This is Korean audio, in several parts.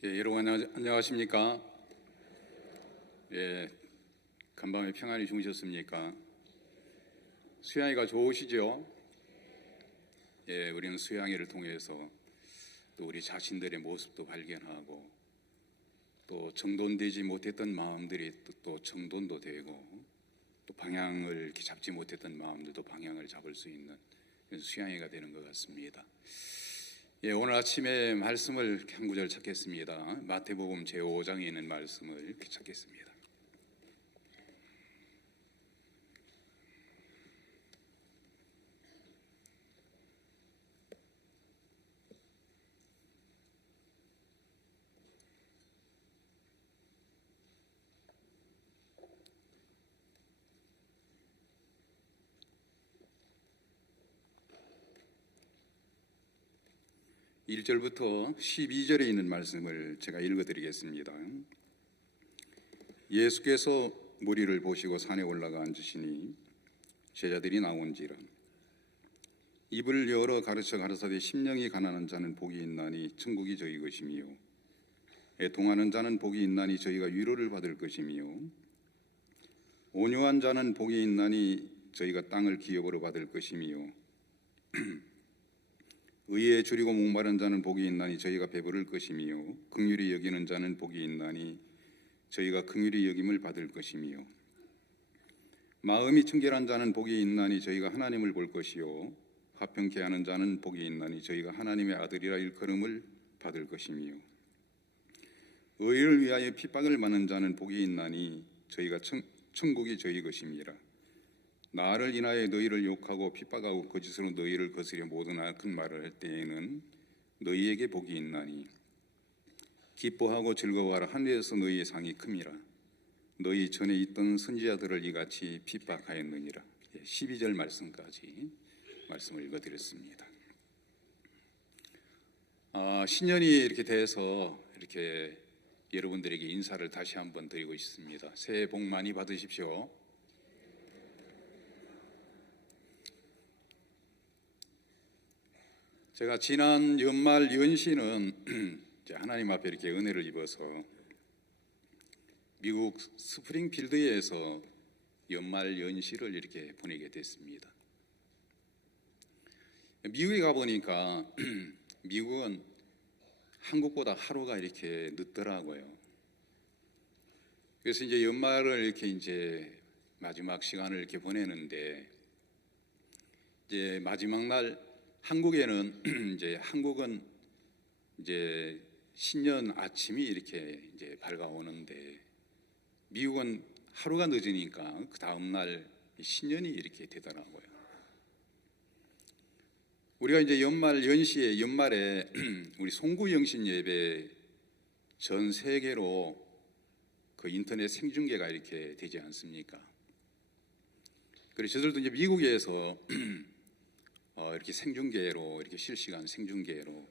여러분 안녕하십니까? 간밤에 평안히 주무셨습니까? 수양이가 좋으시죠? 우리는 수양이를 통해서 또 우리 자신들의 모습도 발견하고 또 정돈되지 못했던 마음들이 또 정돈도 되고 또 방향을 이렇게 잡지 못했던 마음들도 방향을 잡을 수 있는 수양이가 되는 것 같습니다. 오늘 아침에 말씀을 한 구절 찾겠습니다. 마태복음 제5장에 있는 말씀을 찾겠습니다. (1절부터) (12절에) 있는 말씀을 제가 읽어드리겠습니다. 예수께서 무리를 보시고 산에 올라가 앉으시니 제자들이 나온지라. 입을 열어 가르쳐 가라사대 심령이 가난한 자는 복이 있나니 천국이 저희 것이며 애통하는 자는 복이 있나니 저희가 위로를 받을 것이며 온유한 자는 복이 있나니 저희가 땅을 기업으로 받을 것이며 의에 줄이고 목마른 자는 복이 있나니 저희가 배부를 것이며 긍휼히 여기는 자는 복이 있나니 저희가 긍휼히 여김을 받을 것이며 마음이 청결한 자는 복이 있나니 저희가 하나님을 볼 것이요 화평케 하는 자는 복이 있나니 저희가 하나님의 아들이라 일컬음을 받을 것이며 의를 위하여 핍박을 받는 자는 복이 있나니 저희가 천국이 저희 것임이라. 나를 인하여 너희를 욕하고 핍박하고 거짓으로 너희를 거스려 모든 악한 말을 할 때에는 너희에게 복이 있나니 기뻐하고 즐거워하라. 하늘에서 너희의 상이 큼이라. 너희 전에 있던 선지자들을 이같이 핍박하였느니라. 12절 말씀까지 말씀을 읽어드렸습니다. 신년이 이렇게 돼서 이렇게 여러분들에게 인사를 다시 한번 드리고 있습니다. 새해 복 많이 받으십시오. 제가 지난 연말 연시는 하나님 앞에 이렇게 은혜를 입어서 미국 스프링필드에서 연말 연시를 이렇게 보내게 됐습니다. 미국에 가보니까 미국은 한국보다 하루가 이렇게 늦더라고요. 그래서 이제 연말을 이렇게 이제 마지막 시간을 이렇게 보내는데 이제 마지막 날 한국은 이제 신년 아침이 이렇게 이제 밝아오는데 미국은 하루가 늦으니까 그 다음 날 신년이 이렇게 되더라고요. 우리가 이제 연말에 우리 송구 영신 예배 전 세계로 그 인터넷 생중계가 이렇게 되지 않습니까? 그래서 저들도 이제 미국에서 이렇게 생중계로 이렇게 실시간 생중계로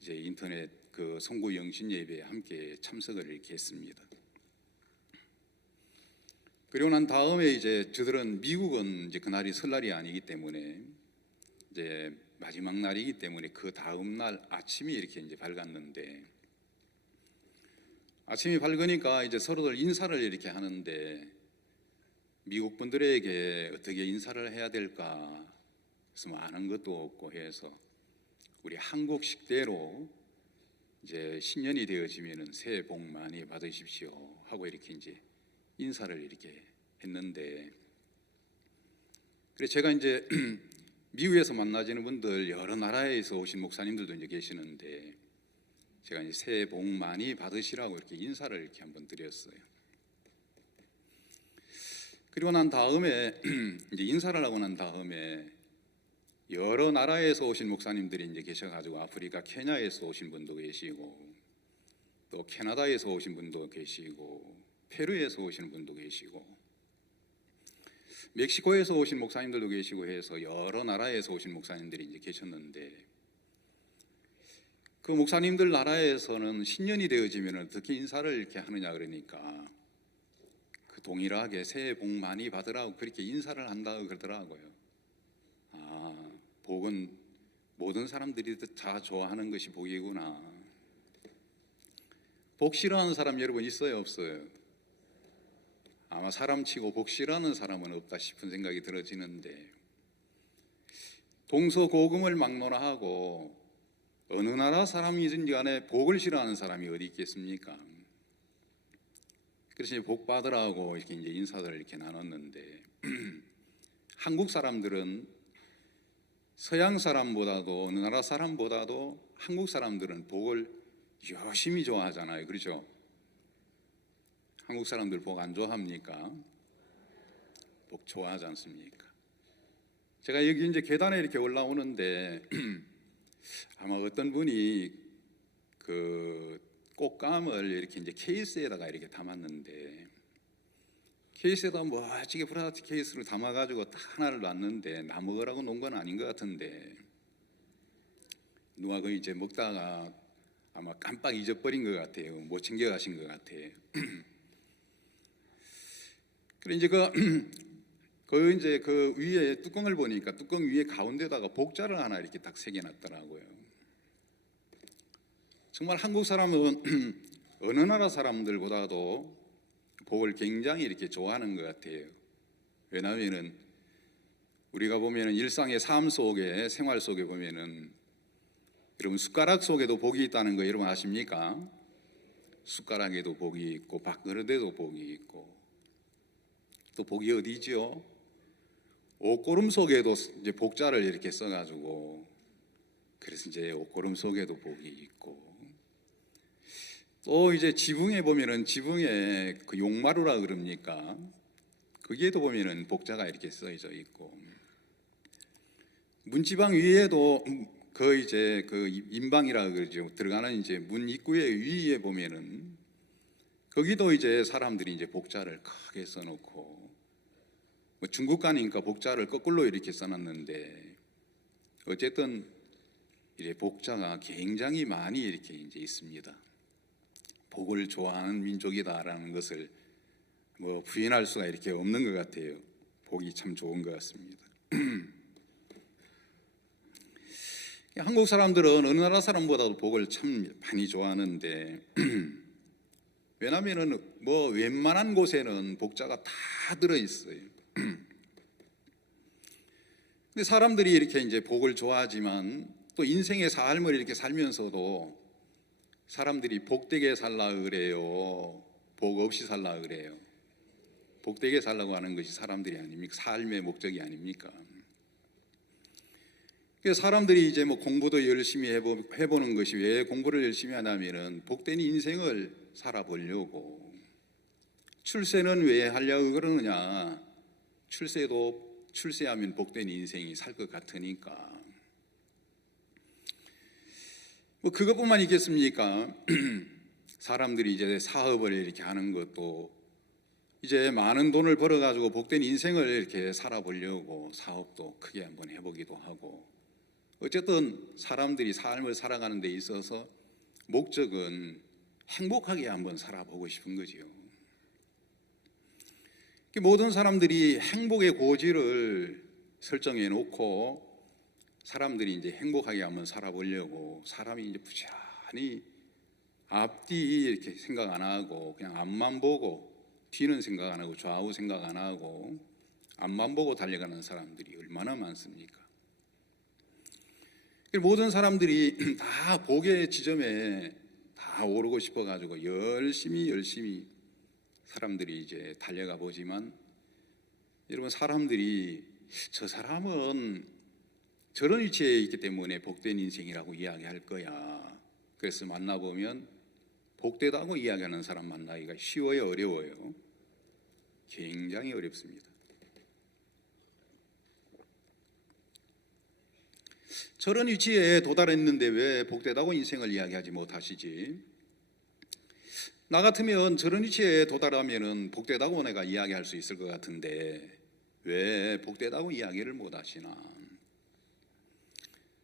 이제 인터넷 그 송구 영신 예배에 함께 참석을 이렇게 했습니다. 그리고 난 다음에 이제 저들은 미국은 이제 그날이 설날이 아니기 때문에 이제 마지막 날이기 때문에 그 다음 날 아침이 이렇게 이제 밝았는데 아침이 밝으니까 이제 서로들 인사를 이렇게 하는데 미국 분들에게 어떻게 인사를 해야 될까? 그래서 아는 것도 없고 해서 우리 한국식대로 이제 신년이 되어지면은 새해 복 많이 받으십시오 하고 이렇게 이제 인사를 이렇게 했는데 그래서 제가 이제 미국에서 만나지는 분들 여러 나라에서 오신 목사님들도 이제 계시는데 제가 이제 새해 복 많이 받으시라고 이렇게 인사를 이렇게 한번 드렸어요. 그리고 난 다음에 이제 인사를 하고 난 다음에 여러 나라에서 오신 목사님들이 이제 계셔가지고 아프리카 케냐에서 오신 분도 계시고 또 캐나다에서 오신 분도 계시고 페루에서 오신 분도 계시고 멕시코에서 오신 목사님들도 계시고 해서 여러 나라에서 오신 목사님들이 이제 계셨는데 그 목사님들 나라에서는 신년이 되어지면 어떻게 인사를 이렇게 하느냐 그러니까 그 동일하게 새해 복 많이 받으라고 그렇게 인사를 한다고 그러더라고요. 복은 모든 사람들이 다 좋아하는 것이 복이구나. 복 싫어하는 사람 여러분 있어요, 없어요? 아마 사람치고 복 싫어하는 사람은 없다 싶은 생각이 들어지는데, 동서고금을 막론하고 어느 나라 사람이든지 간에 복을 싫어하는 사람이 어디 있겠습니까? 그래서 이제 복 받으라고 이렇게 이제 인사들을 이렇게 나눴는데 한국 사람들은 서양 사람보다도 어느 나라 사람보다도 한국 사람들은 복을 열심히 좋아하잖아요, 그렇죠? 한국 사람들 복 안 좋아합니까? 복 좋아하지 않습니까? 제가 여기 이제 계단에 이렇게 올라오는데 아마 어떤 분이 그 꽃감을 이렇게 이제 케이스에다가 이렇게 담았는데, 케이스에다 멋지게 플라스틱 케이스를 담아가지고 딱 하나를 놨는데 나 먹으라고 놓은 건 아닌 것 같은데, 누가 그 이제 먹다가 아마 깜빡 잊어버린 것 같아요. 못 챙겨가신 것 같아요. 그래 이제 그 이제 그 위에 뚜껑을 보니까 뚜껑 위에 가운데다가 복자를 하나 이렇게 딱 새겨놨더라고요. 정말 한국 사람은 어느 나라 사람들보다도 복을 굉장히 이렇게 좋아하는 것 같아요. 왜냐하면은 우리가 보면은 일상의 삶 속에, 생활 속에 보면은 여러분 숟가락 속에도 복이 있다는 거 여러분 아십니까? 숟가락에도 복이 있고 밥그릇에도 복이 있고, 또 복이 어디지요? 옷고름 속에도 이제 복자를 이렇게 써가지고, 그래서 이제 옷고름 속에도 복이 있고, 또 이제 지붕에 보면은 지붕에 그 용마루라 그럽니까? 거기에도 보면은 복자가 이렇게 써져 있고, 문지방 위에도 그 이제 그 인방이라 그러죠. 들어가는 이제 문 입구의 위에 보면은 거기도 이제 사람들이 이제 복자를 크게 써놓고, 뭐 중국 가니까 복자를 거꾸로 이렇게 써놨는데, 어쨌든 이래 복자가 굉장히 많이 이렇게 이제 있습니다. 복을 좋아하는 민족이다라는 것을 뭐 부인할 수가 이렇게 없는 것 같아요. 복이 참 좋은 것 같습니다. 한국 사람들은 어느 나라 사람보다도 복을 참 많이 좋아하는데 왜냐하면은 뭐 웬만한 곳에는 복자가 다 들어 있어요. 근데 사람들이 이렇게 이제 복을 좋아하지만 또 인생의 삶을 이렇게 살면서도 사람들이 복되게 살라 그래요, 복 없이 살라 그래요? 복되게 살라고 하는 것이 사람들이 아닙니까? 삶의 목적이 아닙니까? 그래서 사람들이 이제 뭐 공부도 열심히 해보는 것이, 왜 공부를 열심히 하냐면은 복된 인생을 살아보려고. 출세는 왜 하려고 그러느냐? 출세하면 복된 인생이 살 것 같으니까. 뭐 그것뿐만 있겠습니까? 사람들이 이제 사업을 이렇게 하는 것도 이제 많은 돈을 벌어가지고 복된 인생을 이렇게 살아보려고 사업도 크게 한번 해보기도 하고, 어쨌든 사람들이 삶을 살아가는 데 있어서 목적은 행복하게 한번 살아보고 싶은 거지요. 모든 사람들이 행복의 고지를 설정해 놓고 사람들이 이제 행복하게 한번 살아보려고, 사람이 이제 부지런히 앞뒤 이렇게 생각 안 하고 그냥 앞만 보고, 뒤는 생각 안 하고 좌우 생각 안 하고 앞만 보고 달려가는 사람들이 얼마나 많습니까? 모든 사람들이 다 복의 지점에 다 오르고 싶어 가지고 열심히 사람들이 이제 달려가 보지만, 여러분 사람들이 저 사람은 저런 위치에 있기 때문에 복된 인생이라고 이야기할 거야. 그래서 만나보면 복되다고 이야기하는 사람 만나기가 쉬워요, 어려워요? 굉장히 어렵습니다. 저런 위치에 도달했는데 왜 복되다고 인생을 이야기하지 못하시지? 나 같으면 저런 위치에 도달하면은 복되다고 내가 이야기할 수 있을 것 같은데 왜 복되다고 이야기를 못하시나?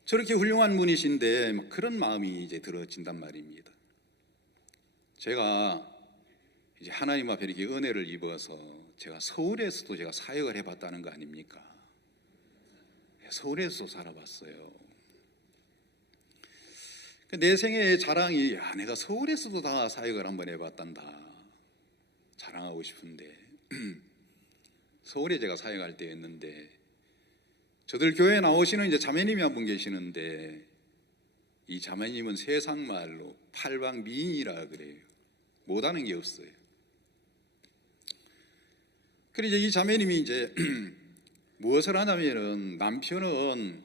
저렇게 훌륭한 분이신데 그런 마음이 이제 들어진단 말입니다. 제가 이제 하나님 앞에 이렇게 은혜를 입어서 제가 서울에서도 제가 사역을 해봤다는 거 아닙니까? 서울에서도 살아봤어요. 내 생애의 자랑이 야, 내가 서울에서도 다 사역을 한번 해봤단다 자랑하고 싶은데 서울에 제가 사역할 때였는데 저들 교회에 나오시는 이제 자매님이 한 분 계시는데 이 자매님은 세상 말로 팔방미인이라 그래요. 못하는 게 없어요. 그래서 이 자매님이 이제 무엇을 하냐면은 남편은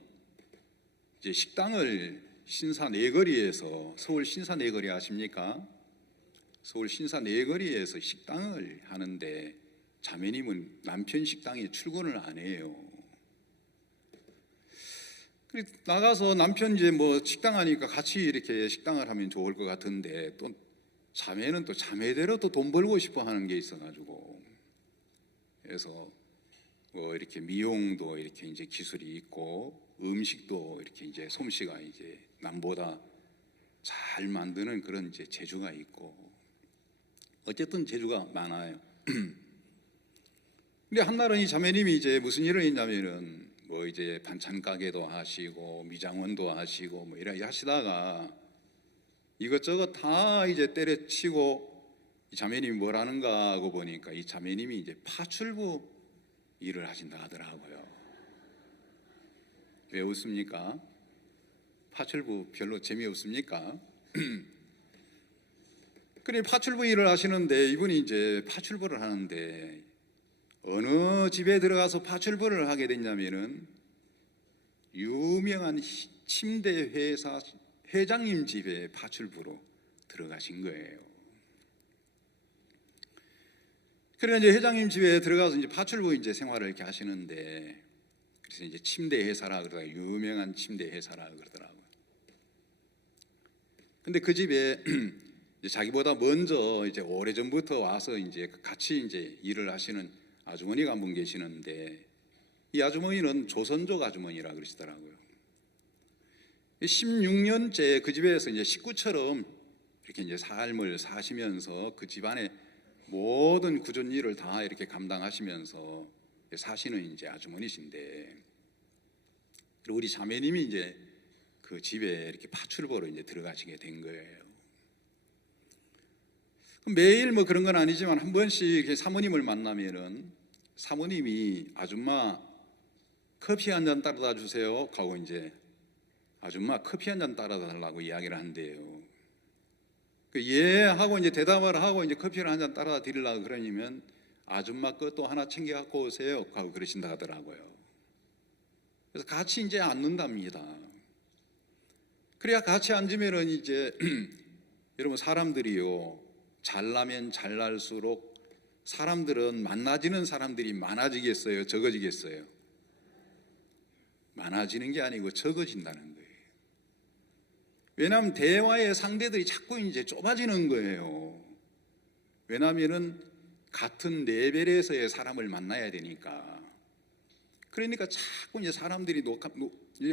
이제 식당을 신사 내거리에서 서울 신사 내거리 아십니까? 서울 신사 내거리에서 식당을 하는데 자매님은 남편 식당에 출근을 안 해요. 나가서 남편 이제 뭐 식당 하니까 같이 이렇게 식당을 하면 좋을 것 같은데 또 자매는 또 자매대로 또 돈 벌고 싶어 하는 게 있어가지고 그래서 뭐 이렇게 미용도 이렇게 이제 기술이 있고 음식도 이렇게 이제 솜씨가 이제 남보다 잘 만드는 그런 이제 재주가 있고 어쨌든 재주가 많아요. 근데 한날은 이 자매님이 이제 무슨 일을 했냐면은 뭐 이제 반찬 가게도 하시고 미장원도 하시고 뭐 이렇게 하시다가 이것저것 다 이제 때려치고 이 자매님이 뭘 하는가 하고 보니까 이 자매님이 이제 파출부 일을 하신다 하더라고요. 왜 웃습니까? 파출부 별로 재미없습니까? 그래 파출부 일을 하시는데 이분이 이제 파출부를 하는데 어느 집에 들어가서 파출부를 하게 됐냐면은 유명한 침대 회사 회장님 집에 파출부로 들어가신 거예요. 그래서 이제 회장님 집에 들어가서 이제 파출부 이제 생활을 이렇게 하시는데 그래서 이제 침대 회사라 그러다가 유명한 침대 회사라 그러더라고요. 근데 그 집에 이제 자기보다 먼저 이제 오래전부터 와서 이제 같이 이제 일을 하시는 아주머니가 한 분 계시는데 이 아주머니는 조선족 아주머니라 그러시더라고요. 16년째 그 집에서 이제 식구처럼 이렇게 이제 삶을 사시면서 그 집안의 모든 굳은 일을 다 이렇게 감당하시면서 사시는 이제 아주머니신데 그리고 우리 자매님이 이제 그 집에 이렇게 파출부로 이제 들어가시게 된 거예요. 매일 뭐 그런 건 아니지만 한 번씩 사모님을 만나면은 사모님이 아줌마 커피 한 잔 따라다 주세요 하고 이제 아줌마 커피 한 잔 따라다 달라고 이야기를 한대요. 예 하고 이제 대답을 하고 이제 커피를 한 잔 따라다 드리려고 그러면 아줌마 것도 하나 챙겨 갖고 오세요 하고 그러신다 하더라고요. 그래서 같이 이제 앉는답니다. 그래야 같이 앉으면은 이제 여러분 사람들이요 잘나면 잘날수록 사람들은 만나지는 사람들이 많아지겠어요? 적어지겠어요? 많아지는 게 아니고 적어진다는 거예요. 왜냐하면 대화의 상대들이 자꾸 이제 좁아지는 거예요. 왜냐하면은 같은 레벨에서의 사람을 만나야 되니까. 그러니까 자꾸 이제 사람들이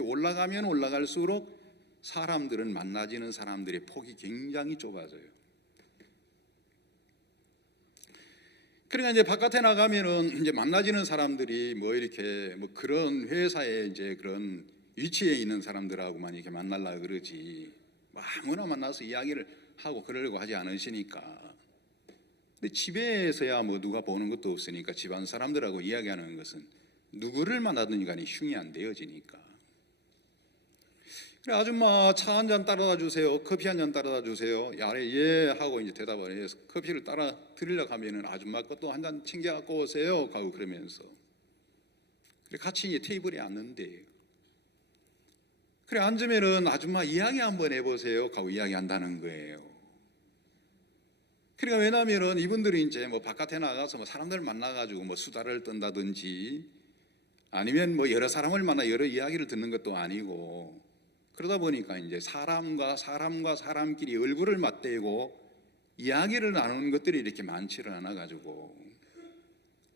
올라가면 올라갈수록 사람들은 만나지는 사람들의 폭이 굉장히 좁아져요. 그러니까 이제 바깥에 나가면은 이제 만나지는 사람들이 뭐 이렇게 뭐 그런 회사에 이제 그런 위치에 있는 사람들하고만 이렇게 만나려고 그러지 뭐 아무나 만나서 이야기를 하고 그러려고 하지 않으시니까. 근데 집에서야 뭐 누가 보는 것도 없으니까 집안 사람들하고 이야기하는 것은 누구를 만나든 간에 흉이 안 되어지니까. 그래 아줌마 차 한 잔 따라다 주세요. 커피 한 잔 따라다 주세요. 예 하고 이제 대답을 해서 커피를 따라 드리려고 하면은 아줌마 것도 한 잔 챙겨 갖고 오세요. 하고 그러면서 그래 같이 이제 테이블에 앉는데 그래 앉으면은 아줌마 이야기 한번 해보세요. 하고 이야기한다는 거예요. 그러니까 왜냐하면은 이분들이 이제 뭐 바깥에 나가서 뭐 사람들 만나가지고 뭐 수다를 떤다든지 아니면 뭐 여러 사람을 만나 여러 이야기를 듣는 것도 아니고 그러다 보니까 이제 사람과 사람끼리 얼굴을 맞대고 이야기를 나누는 것들이 이렇게 많지를 않아 가지고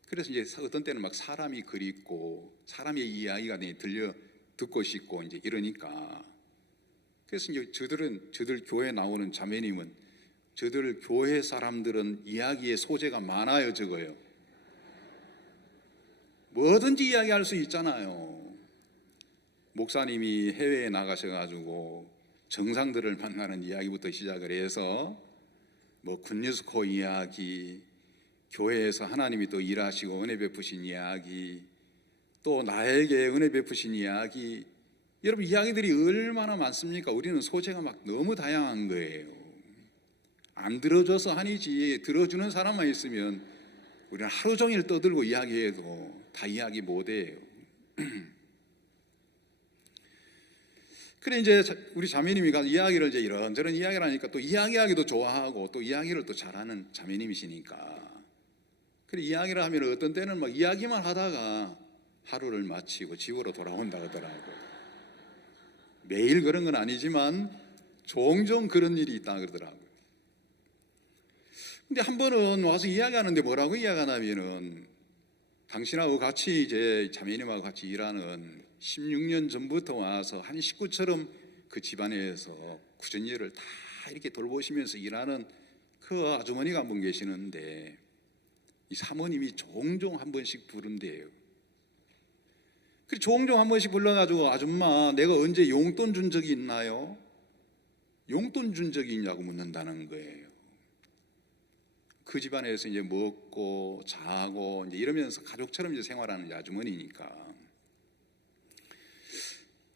그래서 이제 어떤 때는 막 사람이 그립고 사람의 이야기가 들려 듣고 싶고 이제 이러니까 그래서 이제 저들 교회 나오는 자매님은 저들 교회 사람들은 이야기의 소재가 많아요. 적어요. 뭐든지 이야기할 수 있잖아요. 목사님이 해외에 나가셔가지고 정상들을 만나는 이야기부터 시작을 해서 뭐 굿뉴스코 이야기, 교회에서 하나님이 또 일하시고 은혜 베푸신 이야기, 또 나에게 은혜 베푸신 이야기, 여러분 이야기들이 얼마나 많습니까? 우리는 소재가 막 너무 다양한 거예요. 안 들어줘서 아니지, 들어주는 사람만 있으면 우리는 하루 종일 떠들고 이야기해도 다 이야기 못해요. 그래 이제 우리 자매님이 가서 이야기를 이제 이런저런 이야기를 하니까 또 이야기하기도 좋아하고 또 이야기를 또 잘하는 자매님이시니까, 그래 이야기를 하면 어떤 때는 막 이야기만 하다가 하루를 마치고 집으로 돌아온다 그러더라고요. 매일 그런 건 아니지만 종종 그런 일이 있다 그러더라고요. 근데 한 번은 와서 이야기하는데 뭐라고 이야기하냐면은, 당신하고 같이 이제 자매님하고 같이 일하는 16년 전부터 와서 한 식구처럼 그 집안에서 구전일을 다 이렇게 돌보시면서 일하는 그 아주머니가 한 분 계시는데, 이 사모님이 종종 한 번씩 부른대요. 그래 종종 한 번씩 불러가지고, 아줌마 내가 언제 용돈 준 적이 있나요? 용돈 준 적이 있냐고 묻는다는 거예요. 그 집안에서 이제 먹고 자고 이제 이러면서 가족처럼 이제 생활하는 아주머니니까.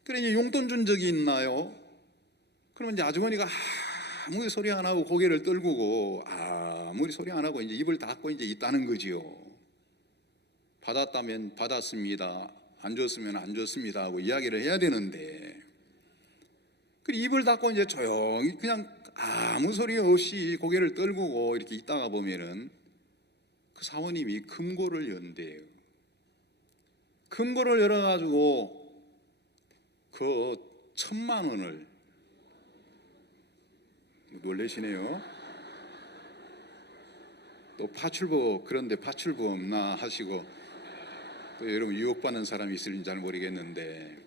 그래 이제 용돈 준 적이 있나요? 그러면 이제 아주머니가 아무리 소리 안 하고 고개를 떨구고 아무리 소리 안 하고 이제 입을 닫고 이제 있다는 거지요. 받았다면 받았습니다, 안 줬으면 안 줬습니다 하고 이야기를 해야 되는데, 그래 입을 닫고 이제 조용히 그냥 아무 소리 없이 고개를 떨구고 이렇게 있다가 보면은 그 사모님이 금고를 연대요. 금고를 열어가지고 그 1,000만 원을, 놀라시네요. 또 파출부, 그런데 파출부 없나 하시고, 또 여러분 유혹받는 사람이 있을지 잘 모르겠는데,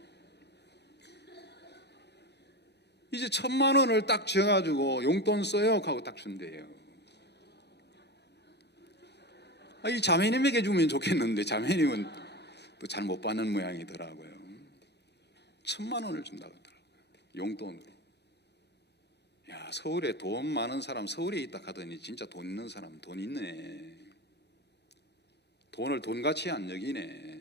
이제 1,000만 원을 딱 쥐어가지고 용돈 써요 하고 딱 준대요. 이 자매님에게 주면 좋겠는데 자매님은 또 잘 못 받는 모양이더라고요. 1,000만 원을 준다고 하더라고요, 용돈으로. 야, 서울에 돈 많은 사람 서울에 있다 하더니 진짜 돈 있는 사람 돈 있네. 돈을 돈같이 안 여기네.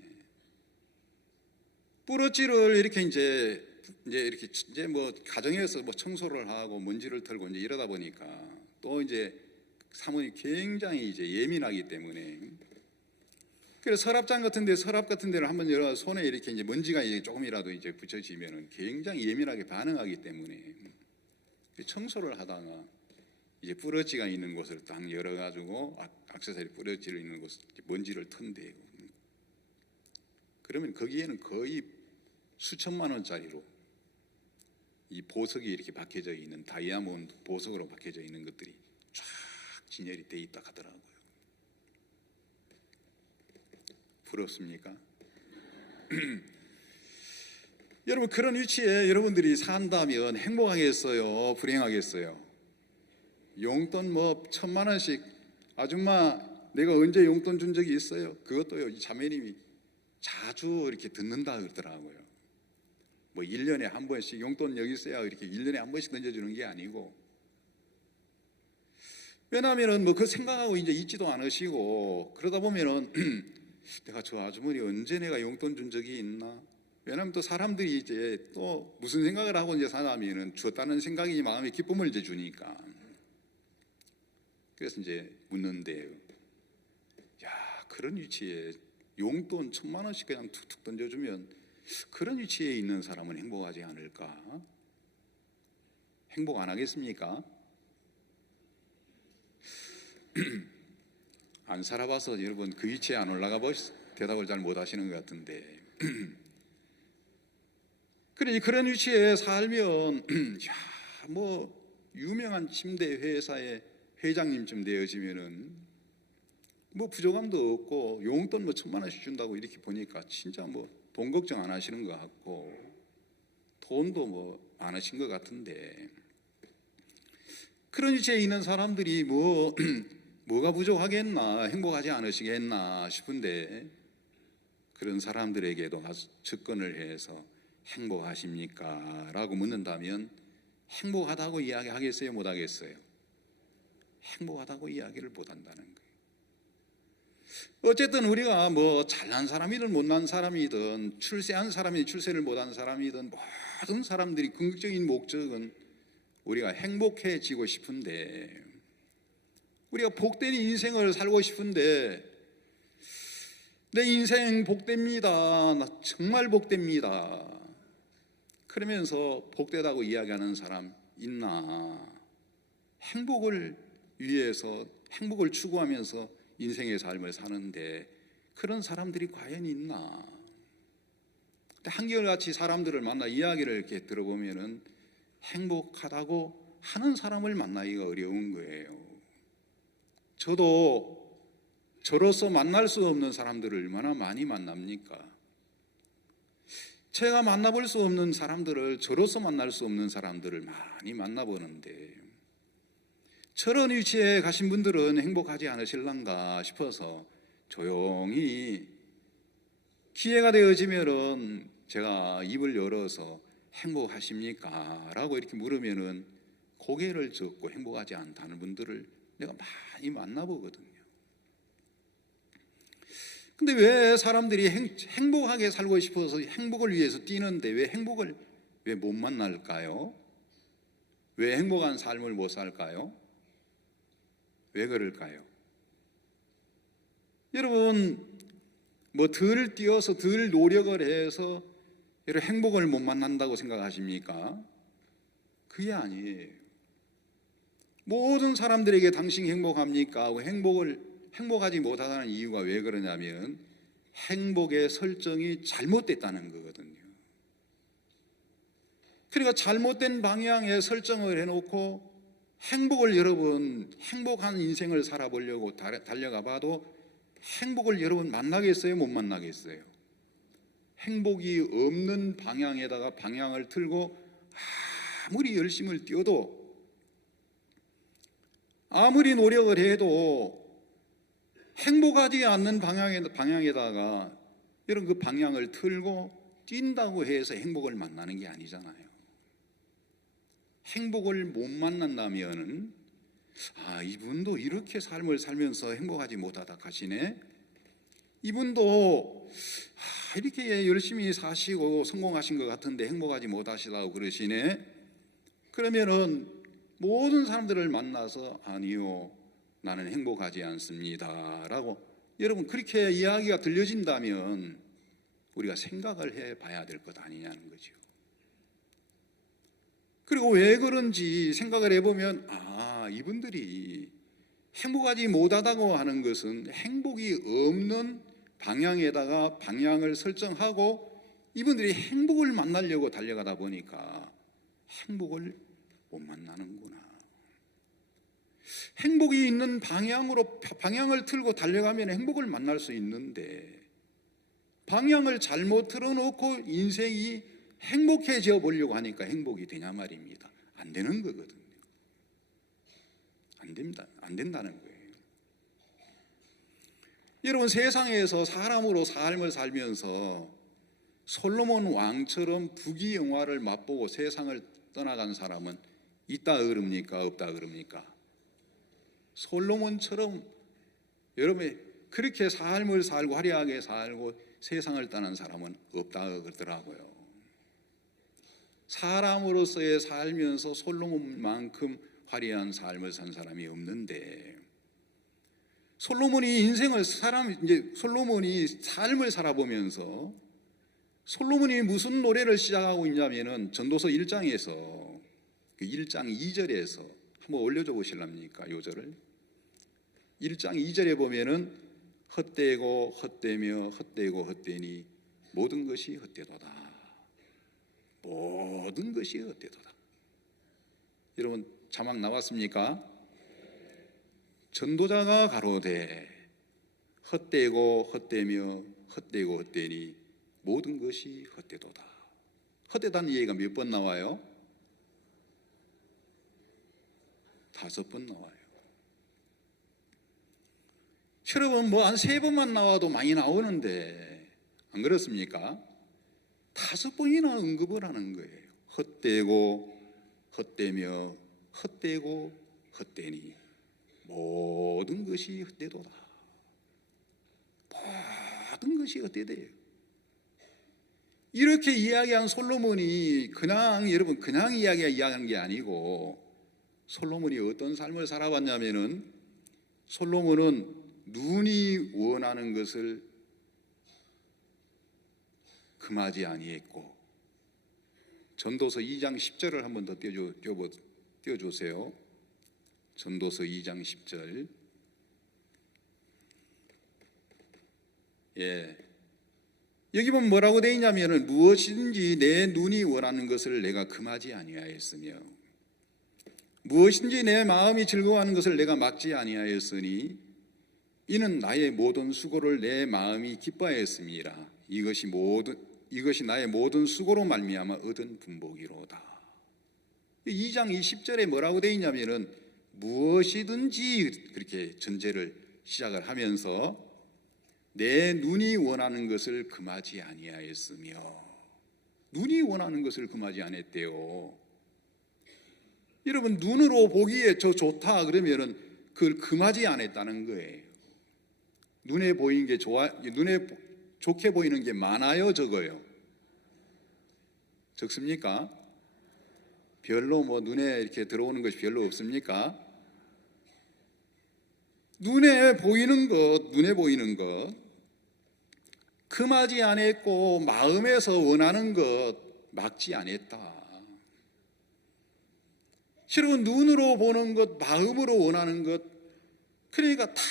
뿌러지를 이렇게 이제 이렇게 이제 뭐 가정에서 뭐 청소를 하고 먼지를 털고 이제 이러다 보니까 또 이제 사모님 굉장히 이제 예민하기 때문에, 그래서 서랍장 같은데 서랍 같은 데를 한번 열어 손에 이렇게 이제 먼지가 조금이라도 이제 붙여지면은 굉장히 예민하게 반응하기 때문에 청소를 하다가 이제 뿌러지가 있는 곳을 딱 열어가지고 액세서리 뿌러지를 있는 곳 먼지를 턴대요. 그러면 거기에는 거의 수천만 원짜리로 이 보석이 이렇게 박혀져 있는, 다이아몬드 보석으로 박혀져 있는 것들이 쫙 진열이 돼 있다 하더라고요. 부럽습니까? 여러분 그런 위치에 여러분들이 산다면 행복하겠어요? 불행하겠어요? 용돈 뭐 1,000만 원씩, 아줌마 내가 언제 용돈 준 적이 있어요? 그것도요 이 자매님이 자주 이렇게 듣는다 그러더라고요. 뭐 1년에 한 번씩 용돈 여기 있어야 이렇게 1년에 한 번씩 던져주는 게 아니고, 왜냐하면은 뭐 그 생각하고 이제 있지도 않으시고, 그러다 보면은 내가 저 아주머니 언제 내가 용돈 준 적이 있나? 왜냐하면 또 사람들이 이제 또 무슨 생각을 하고 이제 사냐면은 줬다는 생각이 마음에 기쁨을 이제 주니까. 그래서 이제 묻는데요. 야, 그런 위치에 용돈 1,000만 원씩 그냥 툭툭 던져주면 그런 위치에 있는 사람은 행복하지 않을까? 행복 안 하겠습니까? 안 살아봐서 여러분 그 위치에 안 올라가 보시 대답을 잘 못 하시는 것 같은데 그래 그런 위치에 살면 야, 뭐 유명한 침대 회사의 회장님쯤 되어지면은 뭐 부족함도 없고 용돈 뭐 1,000만 원씩 준다고 이렇게 보니까 진짜 뭐 돈 걱정 안 하시는 것 같고 돈도 뭐 안 하신 것 같은데, 그런 위치에 있는 사람들이 뭐가 부족하겠나, 행복하지 않으시겠나 싶은데, 그런 사람들에게도 접근을 해서 행복하십니까? 라고 묻는다면 행복하다고 이야기하겠어요? 못하겠어요? 행복하다고 이야기를 못한다는 거예요. 어쨌든 우리가 뭐 잘난 사람이든 못난 사람이든 출세한 사람이든 출세를 못한 사람이든 모든 사람들이 궁극적인 목적은 우리가 행복해지고 싶은데, 우리가 복된 인생을 살고 싶은데, 내 인생 복됩니다, 나 정말 복됩니다 그러면서 복되다고 이야기하는 사람 있나? 행복을 위해서, 행복을 추구하면서 인생의 삶을 사는데 그런 사람들이 과연 있나? 한결같이 사람들을 만나 이야기를 이렇게 들어보면은 행복하다고 하는 사람을 만나기가 어려운 거예요. 저도 저로서 만날 수 없는 사람들을 얼마나 많이 만납니까? 제가 만나볼 수 없는 사람들을 저로서 만날 수 없는 사람들을 많이 만나보는데, 저런 위치에 가신 분들은 행복하지 않으실란가 싶어서 조용히 기회가 되어지면은 제가 입을 열어서 행복하십니까? 라고 이렇게 물으면은 고개를 젓고 행복하지 않다는 분들을 내가 많이 만나보거든요. 근데 왜 사람들이 행복하게 살고 싶어서 행복을 위해서 뛰는데 왜 행복을 왜 못 만날까요? 왜 행복한 삶을 못 살까요? 왜 그럴까요? 여러분, 뭐 덜 뛰어서 덜 노력을 해서 여러분 행복을 못 만난다고 생각하십니까? 그게 아니에요. 모든 사람들에게 당신이 행복합니까? 하고 행복하지 못하다는 이유가 왜 그러냐면 행복의 설정이 잘못됐다는 거거든요. 그러니까 잘못된 방향에 설정을 해놓고 행복을 여러분 행복한 인생을 살아보려고 달려가 봐도 행복을 여러분 만나겠어요? 못 만나겠어요? 행복이 없는 방향에다가 방향을 틀고 아무리 열심을 뛰어도 아무리 노력을 해도 행복하지 않는 방향에다가 여러분 그 방향을 틀고 뛴다고 해서 행복을 만나는 게 아니잖아요. 행복을 못 만난다면 이분도 이렇게 삶을 살면서 행복하지 못하다 가시네, 이분도 이렇게 열심히 사시고 성공하신 것 같은데 행복하지 못하시다고 그러시네, 그러면은 모든 사람들을 만나서 아니요 나는 행복하지 않습니다 라고 여러분 그렇게 이야기가 들려진다면 우리가 생각을 해봐야 될 것 아니냐는 거죠. 그리고 왜 그런지 생각을 해보면 이분들이 행복하지 못하다고 하는 것은 행복이 없는 방향에다가 방향을 설정하고 이분들이 행복을 만나려고 달려가다 보니까 행복을 못 만나는구나. 행복이 있는 방향으로 방향을 틀고 달려가면 행복을 만날 수 있는데 방향을 잘못 틀어놓고 인생이 행복해져 보려고 하니까 행복이 되냐 말입니다. 안 되는 거거든요. 안 됩니다. 안 된다는 거예요. 여러분 세상에서 사람으로 삶을 살면서 솔로몬 왕처럼 부귀영화를 맛보고 세상을 떠나간 사람은 있다 그럽니까? 없다 그럽니까? 솔로몬처럼 여러분이 그렇게 삶을 살고 화려하게 살고 세상을 떠난 사람은 없다 그러더라고요. 사람으로서의 살면서 솔로몬만큼 화려한 삶을 산 사람이 없는데 솔로몬이 솔로몬이 삶을 살아보면서 솔로몬이 무슨 노래를 시작하고 있냐면은 전도서 1장에서 그 1장 2절에서 한번 올려줘 보실랍니까? 요절을 1장 2절에 보면은 헛되고 헛되며 헛되고 헛되니 모든 것이 헛되도다. 모든 것이 헛되도다. 여러분 자막 나왔습니까? 전도자가 가로되 헛되고 헛되며 헛되고 헛되니 모든 것이 헛되도다. 헛되다는 얘기가 몇 번 나와요? 5번 나와요. 여러분 뭐 한 3번만 나와도 많이 나오는데 안 그렇습니까? 5번이나 언급을 하는 거예요. 헛되고 헛되며 헛되고 헛되니 모든 것이 헛되도다. 모든 것이 헛되대요. 이렇게 이야기한 솔로몬이 여러분 그냥 이야기한 게 아니고, 솔로몬이 어떤 삶을 살아왔냐면은, 솔로몬은 눈이 원하는 것을 금하지 아니했고, 전도서 2장 10절을 한 번 더 띄워주세요. 전도서 2장 10절. 여기 보면 뭐라고 되어 있냐면은, 무엇이든지 내 눈이 원하는 것을 내가 금하지 아니하였으며, 무엇인지 내 마음이 즐거워하는 것을 내가 막지 아니하였으니, 이는 나의 모든 수고를 내 마음이 기뻐하였음이라. 이것이 나의 모든 수고로 말미암아 얻은 분복이로다. 2장 20절에 뭐라고 되어 있냐면은, 무엇이든지 그렇게 전제를 시작을 하면서 내 눈이 원하는 것을 금하지 아니하였으며, 눈이 원하는 것을 금하지 않았대요. 여러분, 눈으로 보기에 저 좋다 그러면은 그걸 금하지 않았다는 거예요. 눈에 보이는 게 눈에 좋게 보이는 게 많아요, 적어요? 적습니까? 별로 눈에 이렇게 들어오는 것이 별로 없습니까? 눈에 보이는 것 금하지 않았고, 마음에서 원하는 것 막지 않았다. 여러분, 눈으로 보는 것, 마음으로 원하는 것, 그러니까 다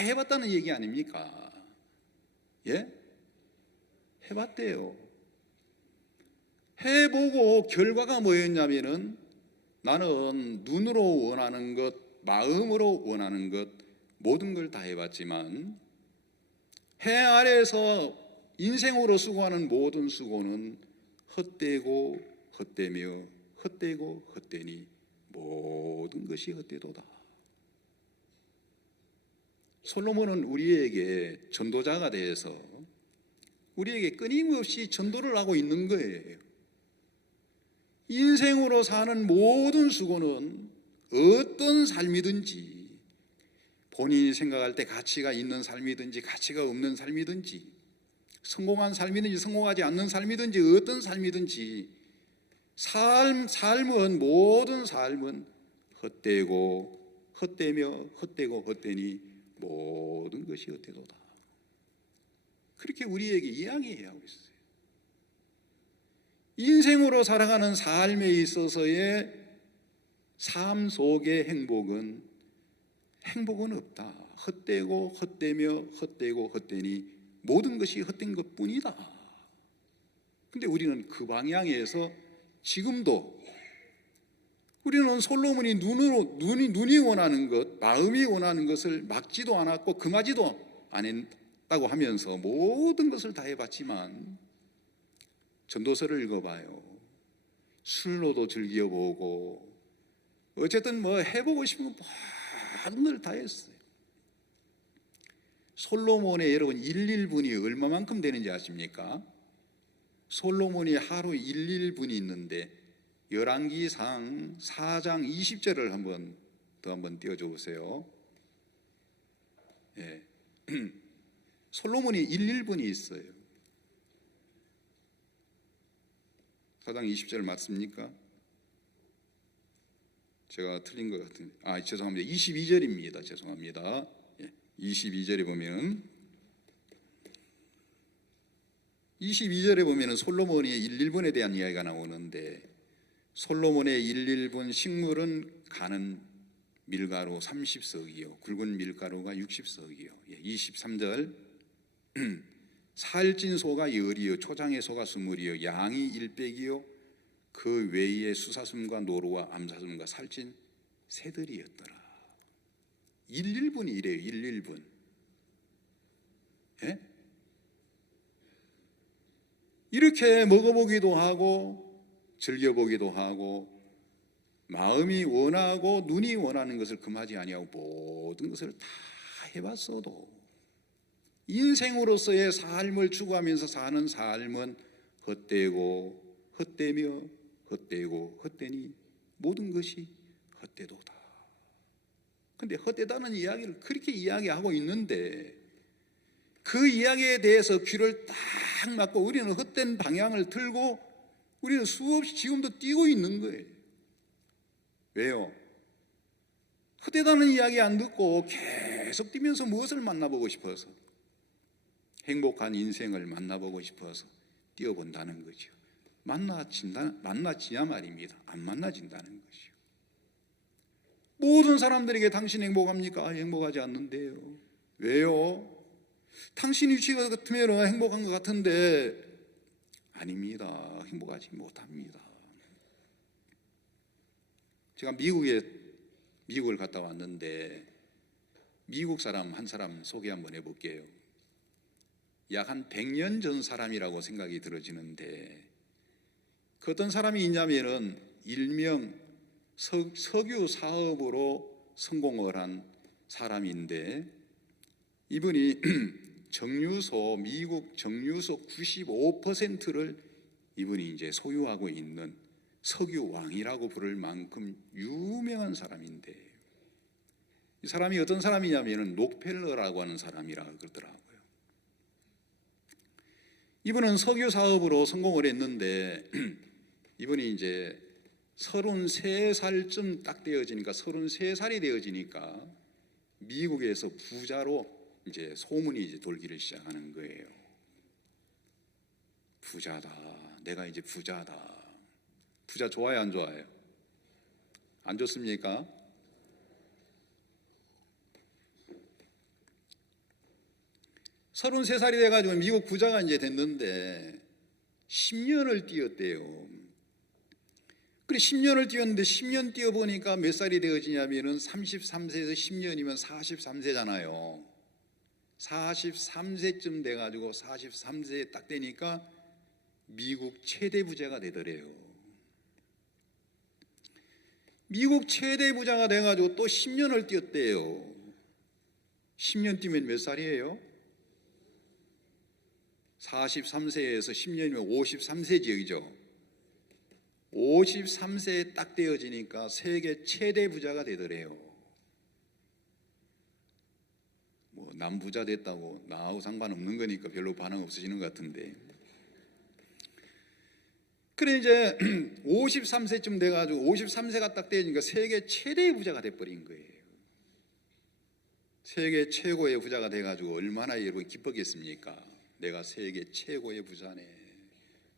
해봤다는 얘기 아닙니까? 예? 해봤대요. 해보고 결과가 뭐였냐면은, 나는 눈으로 원하는 것, 마음으로 원하는 것, 모든 걸 다 해봤지만, 해 아래에서 인생으로 수고하는 모든 수고는 헛되고 헛되며 헛되고 헛되니 모든 것이 헛되도다. 솔로몬은 우리에게 전도자가 되어서 우리에게 끊임없이 전도를 하고 있는 거예요. 인생으로 사는 모든 수고는 어떤 삶이든지, 본인이 생각할 때 가치가 있는 삶이든지 가치가 없는 삶이든지, 성공한 삶이든지 성공하지 않는 삶이든지, 어떤 삶이든지 모든 삶은 헛되고 헛되며 헛되고 헛되니 모든 것이 헛되도다. 그렇게 우리에게 이야기하고 있어요. 인생으로 살아가는 삶에 있어서의 삶 속의 행복은 없다. 헛되고 헛되며 헛되고 헛되니 모든 것이 헛된 것뿐이다. 근데 우리는 그 방향에서 지금도 우리는 솔로몬이 눈이 원하는 것, 마음이 원하는 것을 막지도 않았고 금하지도 않았다고 하면서 모든 것을 다 해봤지만, 전도서를 읽어봐요. 술로도 즐겨보고, 어쨌든 해보고 싶은 거 모든 걸 다 했어요. 솔로몬의 여러분 11분이 얼마만큼 되는지 아십니까? 솔로몬이 하루 11분이 있는데, 열왕기상 4장 20절을 한번 띄워줘 보세요. 예. 솔로몬이 11분이 있어요. 4장 20절 맞습니까? 제가 틀린 것 같은데, 죄송합니다. 22절입니다. 죄송합니다. 22절에 보면은 솔로몬의 11분에 대한 이야기가 나오는데, 솔로몬의 11분 식물은 가는 밀가루 30석이요 굵은 밀가루가 60석이요 23절 살찐 소가 열이요 초장의 소가 20이요 양이 100이요 그 외에 수사슴과 노루와 암사슴과 살찐 새들이었더라. 11분이 이래요. 11분. 예? 이렇게 먹어보기도 하고 즐겨보기도 하고, 마음이 원하고 눈이 원하는 것을 금하지 아니하고 모든 것을 다 해봤어도 인생으로서의 삶을 추구하면서 사는 삶은 헛되고 헛되며 헛되고 헛되니 모든 것이 헛되도다. 근데 헛되다는 이야기를 그렇게 이야기하고 있는데 그 이야기에 대해서 귀를 딱 막고 우리는 헛된 방향을 틀고 우리는 수없이 지금도 뛰고 있는 거예요. 왜요? 헛되다는 이야기 안 듣고 계속 뛰면서 무엇을 만나보고 싶어서, 행복한 인생을 만나보고 싶어서 뛰어본다는 거죠. 만나지냐 말입니다. 안 만나진다는 것이요. 모든 사람들에게 당신 행복합니까? 행복하지 않는데요. 왜요? 당신 위치가 같으면 행복한 것 같은데 아닙니다. 행복하지 못합니다. 제가 미국을 갔다 왔는데 미국 사람 한 사람 소개 한번 해볼게요. 약 한 100년 전 사람이라고 생각이 들어지는데 그 어떤 사람이 있냐면은 일명 석유 사업으로 성공을 한 사람인데 이분이 미국 정유소 95%를 이분이 이제 소유하고 있는 석유 왕이라고 부를 만큼 유명한 사람인데 이 사람이 어떤 사람이냐면은 록펠러라고 하는 사람이라 그러더라고요. 이분은 석유 사업으로 성공을 했는데 이분이 이제 33살쯤 딱 되어지니까 33살이 되어지니까 미국에서 부자로 이제 소문이 이제 돌기를 시작하는 거예요. 부자다. 내가 이제 부자다. 부자 좋아요, 안 좋아요? 안 좋습니까? 서른세 살이 돼가지고 미국 부자가 이제 됐는데 10년을 뛰었대요. 그래 10년을 뛰었는데 10년 뛰어보니까 몇 살이 되어지냐면은 33세에서 10년이면 43세잖아요. 43세쯤 돼가지고 43세에 딱 되니까 미국 최대 부자가 되더래요. 미국 최대 부자가 돼가지고 또 10년을 뛰었대요. 10년 뛰면 몇 살이에요? 43세에서 10년이면 53세지요, 그죠? 53세에 딱 되어지니까 세계 최대 부자가 되더래요. 뭐 남부자 됐다고 나하고 상관없는 거니까 별로 반응 없으시는 것 같은데. 그래 이제 53세쯤 돼가지고 53세가 딱 되니까 세계 최대의 부자가 돼버린 거예요. 세계 최고의 부자가 돼가지고 얼마나 여러분 기뻤겠습니까? 내가 세계 최고의 부자네.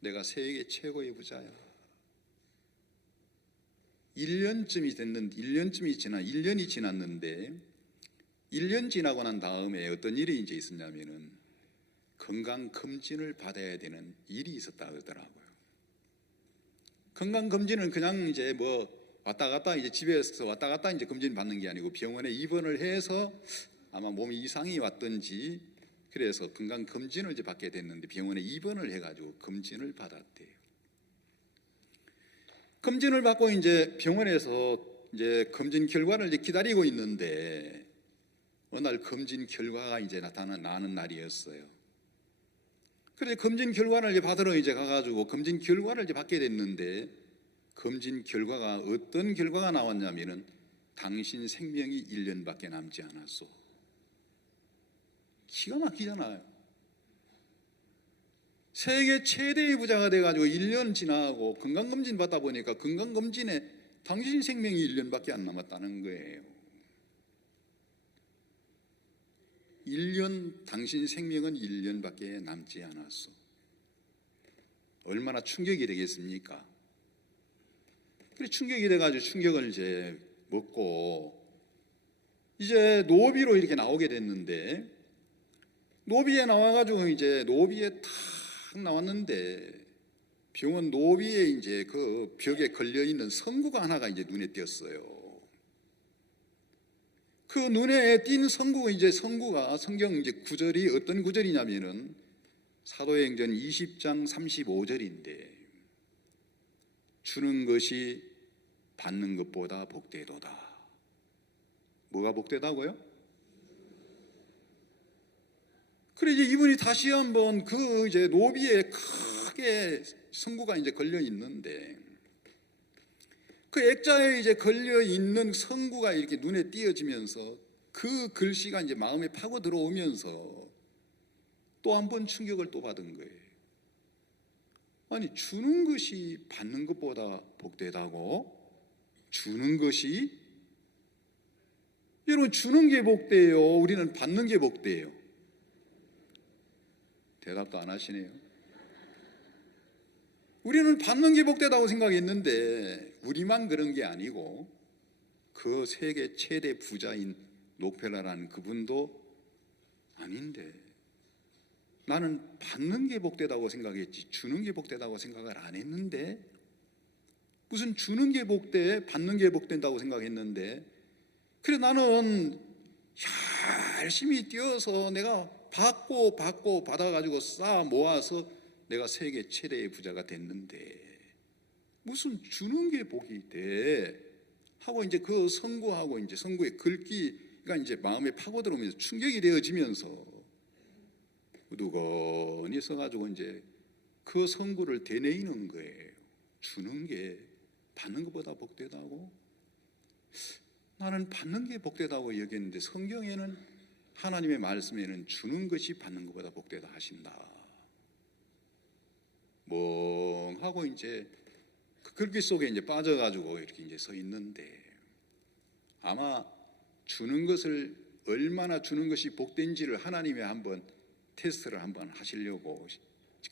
내가 세계 최고의 부자야. 1년이 지났는데 1년 지나고 난 다음에 어떤 일이 이제 있었냐면은 건강 검진을 받아야 되는 일이 있었다 그러더라고요. 건강 검진은 그냥 이제 뭐 왔다 갔다 이제 집에서 왔다 갔다 이제 검진 받는 게 아니고 병원에 입원을 해서 아마 몸에 이상이 왔든지 그래서 건강 검진을 이제 받게 됐는데 병원에 입원을 해가지고 검진을 받았대요. 검진을 받고 이제 병원에서 이제 검진 결과를 이제 기다리고 있는데 어느 날 검진 결과가 이제 나는 날이었어요. 그래서 검진 결과를 이제 받으러 이제 가가지고 검진 결과를 이제 받게 됐는데 검진 결과가 어떤 결과가 나왔냐면은 당신 생명이 1년밖에 남지 않았소. 기가 막히잖아요. 세계 최대의 부자가 돼가지고 1년 지나고 건강검진 받다 보니까 건강검진에 당신 생명이 1년밖에 안 남았다는 거예요. 1년, 당신 생명은 1년밖에 남지 않았어. 얼마나 충격이 되겠습니까? 그래 충격이 돼가지고 충격을 이제 먹고 이제 노비로 이렇게 나오게 됐는데 노비에 나와가지고 이제 노비에 탁 나왔는데 병원 노비에 이제 그 벽에 걸려 있는 성구가 하나가 이제 눈에 띄었어요. 그 눈에 띈 성구가 이제 성구가 성경 이제 구절이 어떤 구절이냐면은 사도행전 20장 35절인데 주는 것이 받는 것보다 복되도다. 뭐가 복되다고요? 그래 이제 이분이 다시 한번 그 이제 노비에 크게 성구가 이제 걸려 있는데 그 액자에 이제 걸려 있는 성구가 이렇게 눈에 띄어지면서 그 글씨가 이제 마음에 파고 들어오면서 또 한 번 충격을 또 받은 거예요. 아니, 주는 것이 받는 것보다 복되다고? 주는 것이? 여러분, 주는 게 복돼요? 우리는 받는 게 복돼요? 대답도 안 하시네요. 우리는 받는 게 복되다고 생각했는데 우리만 그런 게 아니고 그 세계 최대 부자인 록펠러라는 그분도 아닌데, 나는 받는 게 복되다고 생각했지 주는 게 복되다고 생각을 안 했는데, 무슨 주는 게 복돼 받는 게 복된다고 생각했는데, 그래 나는 열심히 뛰어서 내가 받고 받아가지고 쌓아 모아서 내가 세계 최대의 부자가 됐는데 무슨 주는 게 복이 돼 하고 이제 그 성구하고 이제 성구의 글귀가 이제 마음에 파고들어오면서 충격이 되어지면서 우두건이 서가지고 이제 그 성구를 되뇌이는 거예요. 주는 게 받는 것보다 복되다고? 나는 받는 게 복되다고 여겼는데 성경에는, 하나님의 말씀에는 주는 것이 받는 것보다 복되다 하신다. 멍하고 이제 그 글귀 속에 이제 빠져가지고 이렇게 이제 서 있는데, 아마 주는 것을 얼마나 주는 것이 복된지를 하나님이 한번 테스트를 한번 하시려고,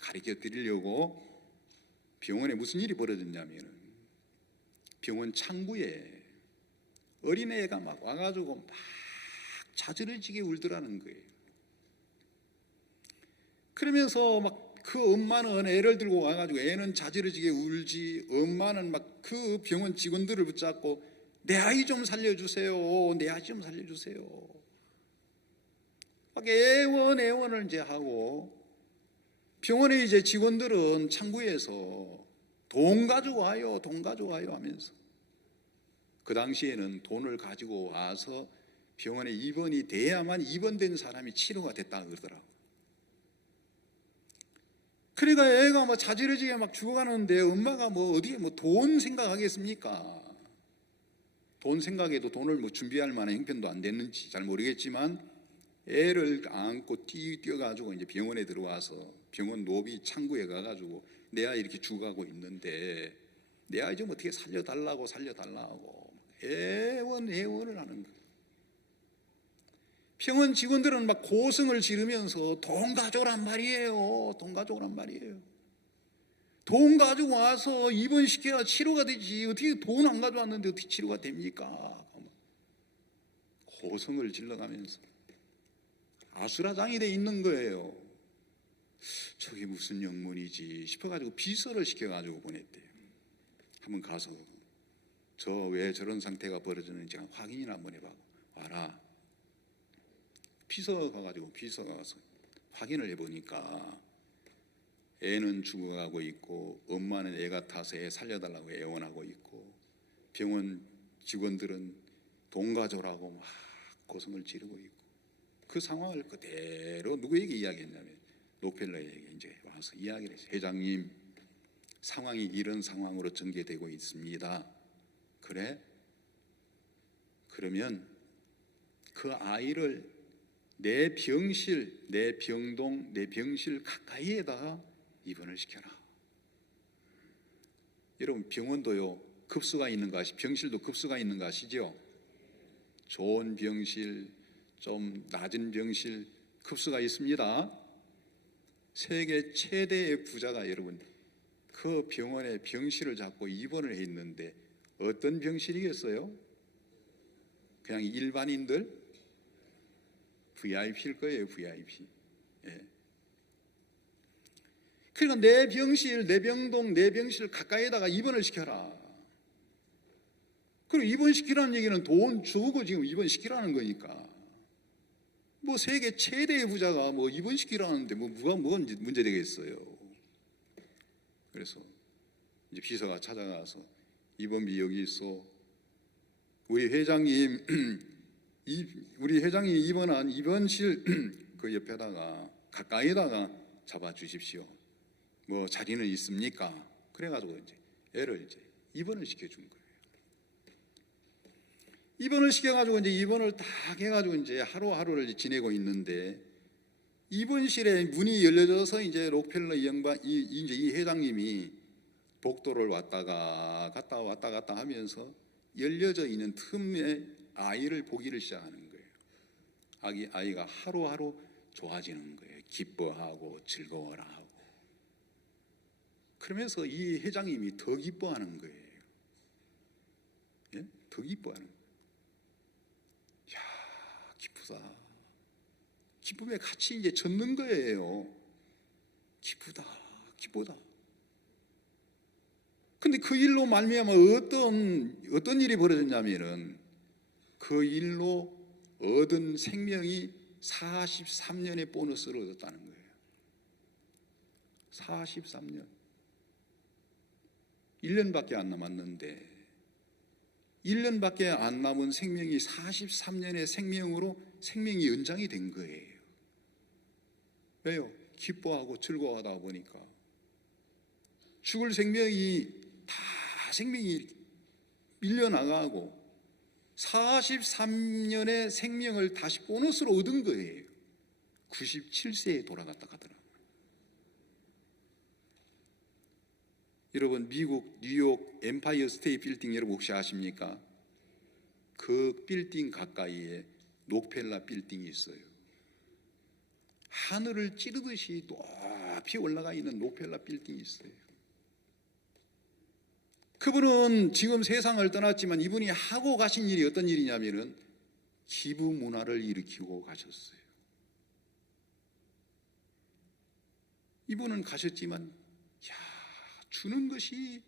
가르쳐 드리려고 병원에 무슨 일이 벌어졌냐면, 병원 창구에 어린애가 막 와가지고 막 자지러지게 울더라는 거예요. 그러면서 막 그 엄마는 애를 들고 와가지고 애는 자지러지게 울지, 엄마는 막 그 병원 직원들을 붙잡고 내 아이 좀 살려주세요, 내 아이 좀 살려주세요, 막 애원을 이제 하고, 병원에 이제 직원들은 창구에서 돈 가져와요 하면서, 그 당시에는 돈을 가지고 와서 병원에 입원이 돼야만 입원된 사람이 치료가 됐다 그러더라고. 그러니까 애가 막 자지러지게 막 죽어가는데 엄마가 뭐 어디에 뭐 돈 생각하겠습니까? 돈 생각해도 돈을 뭐 준비할 만한 형편도 안 됐는지 잘 모르겠지만 애를 안고 뛰어가지고 이제 병원에 들어와서 병원 노비 창구에 가가지고 내 아이 이렇게 죽어가고 있는데 내 아이 좀 어떻게 살려달라고 애원을 하는 거예요. 병원 직원들은 막 고성을 지르면서 돈 가져오란 말이에요. 돈 가지고 와서 입원시켜야 치료가 되지, 어떻게 돈 안 가져왔는데 어떻게 치료가 됩니까? 고성을 질러가면서 아수라장이 돼 있는 거예요. 저게 무슨 영문이지 싶어가지고 비서를 시켜가지고 보냈대요. 한번 가서 저 왜 저런 상태가 벌어졌는지 확인이나 한번 해봐 와라. 비서가 가서 확인을 해보니까 애는 죽어가고 있고 엄마는 애가 타서 애 살려달라고 애원하고 있고 병원 직원들은 돈 가져오라고 막 고성을 지르고 있고, 그 상황을 그대로 누구에게 이야기했냐면 록펠러에게 이제 와서 이야기를 했어요. 회장님, 상황이 이런 상황으로 전개되고 있습니다. 그래? 그러면 그 아이를 내 병실, 내 병동, 내 병실 가까이에다가 입원을 시켜라. 여러분, 병원도요 급수가 있는 거 병실도 급수가 있는 거 아시죠? 좋은 병실, 좀 낮은 병실 급수가 있습니다. 세계 최대의 부자가 여러분 그 병원에 병실을 잡고 입원을 했는데 어떤 병실이겠어요? 그냥 일반인들? VIP일 거예요, VIP. 예. 그러니까 내 병실, 내 병동, 내 병실 가까이에다가 입원을 시켜라. 그리고 입원시키라는 얘기는 돈 주고 지금 입원시키라는 거니까. 뭐 세계 최대의 부자가 뭐 입원시키라는데 뭐가 문제 되겠어요. 그래서 이제 비서가 찾아가서 입원비 여기 있어. 우리 회장님 입원한 입원실 그 옆에다가 가까이다가 잡아 주십시오. 뭐 자리는 있습니까? 그래가지고 이제 애를 이제 입원을 시켜준 거예요. 입원을 시켜가지고 이제 입원을 딱 해가지고 이제 하루하루를 지내고 있는데, 입원실에 문이 열려져서 이제 록펠러 이 양반, 이제 이 회장님이 복도를 왔다가 갔다 하면서 열려져 있는 틈에 아이를 보기를 시작하는 거예요. 아이가 하루하루 좋아지는 거예요. 기뻐하고 즐거워라 하고. 그러면서 이 회장님이 더 기뻐하는 거예요. 예? 더 기뻐하는 거예요. 야, 기쁘다. 기쁨에 같이 이제 젖는 거예요. 기쁘다. 근데 그 일로 말미암아 어떤 일이 벌어졌냐면은, 그 일로 얻은 생명이 43년의 보너스를 얻었다는 거예요. 43년. 1년밖에 안 남았는데 1년밖에 안 남은 생명이 43년의 생명으로 생명이 연장이 된 거예요. 왜요? 기뻐하고 즐거워하다 보니까. 죽을 생명이 밀려나가고 43년의 생명을 다시 보너스로 얻은 거예요. 97세에 돌아갔다 가더라고요. 여러분, 미국 뉴욕 엠파이어 스테이트 빌딩 여러분 혹시 아십니까? 그 빌딩 가까이에 록펠러 빌딩이 있어요. 하늘을 찌르듯이 높이 올라가 있는 록펠러 빌딩이 있어요. 그분은 지금 세상을 떠났지만 이분이 하고 가신 일이 어떤 일이냐면은 기부 문화를 일으키고 가셨어요. 이분은 가셨지만 주는 것이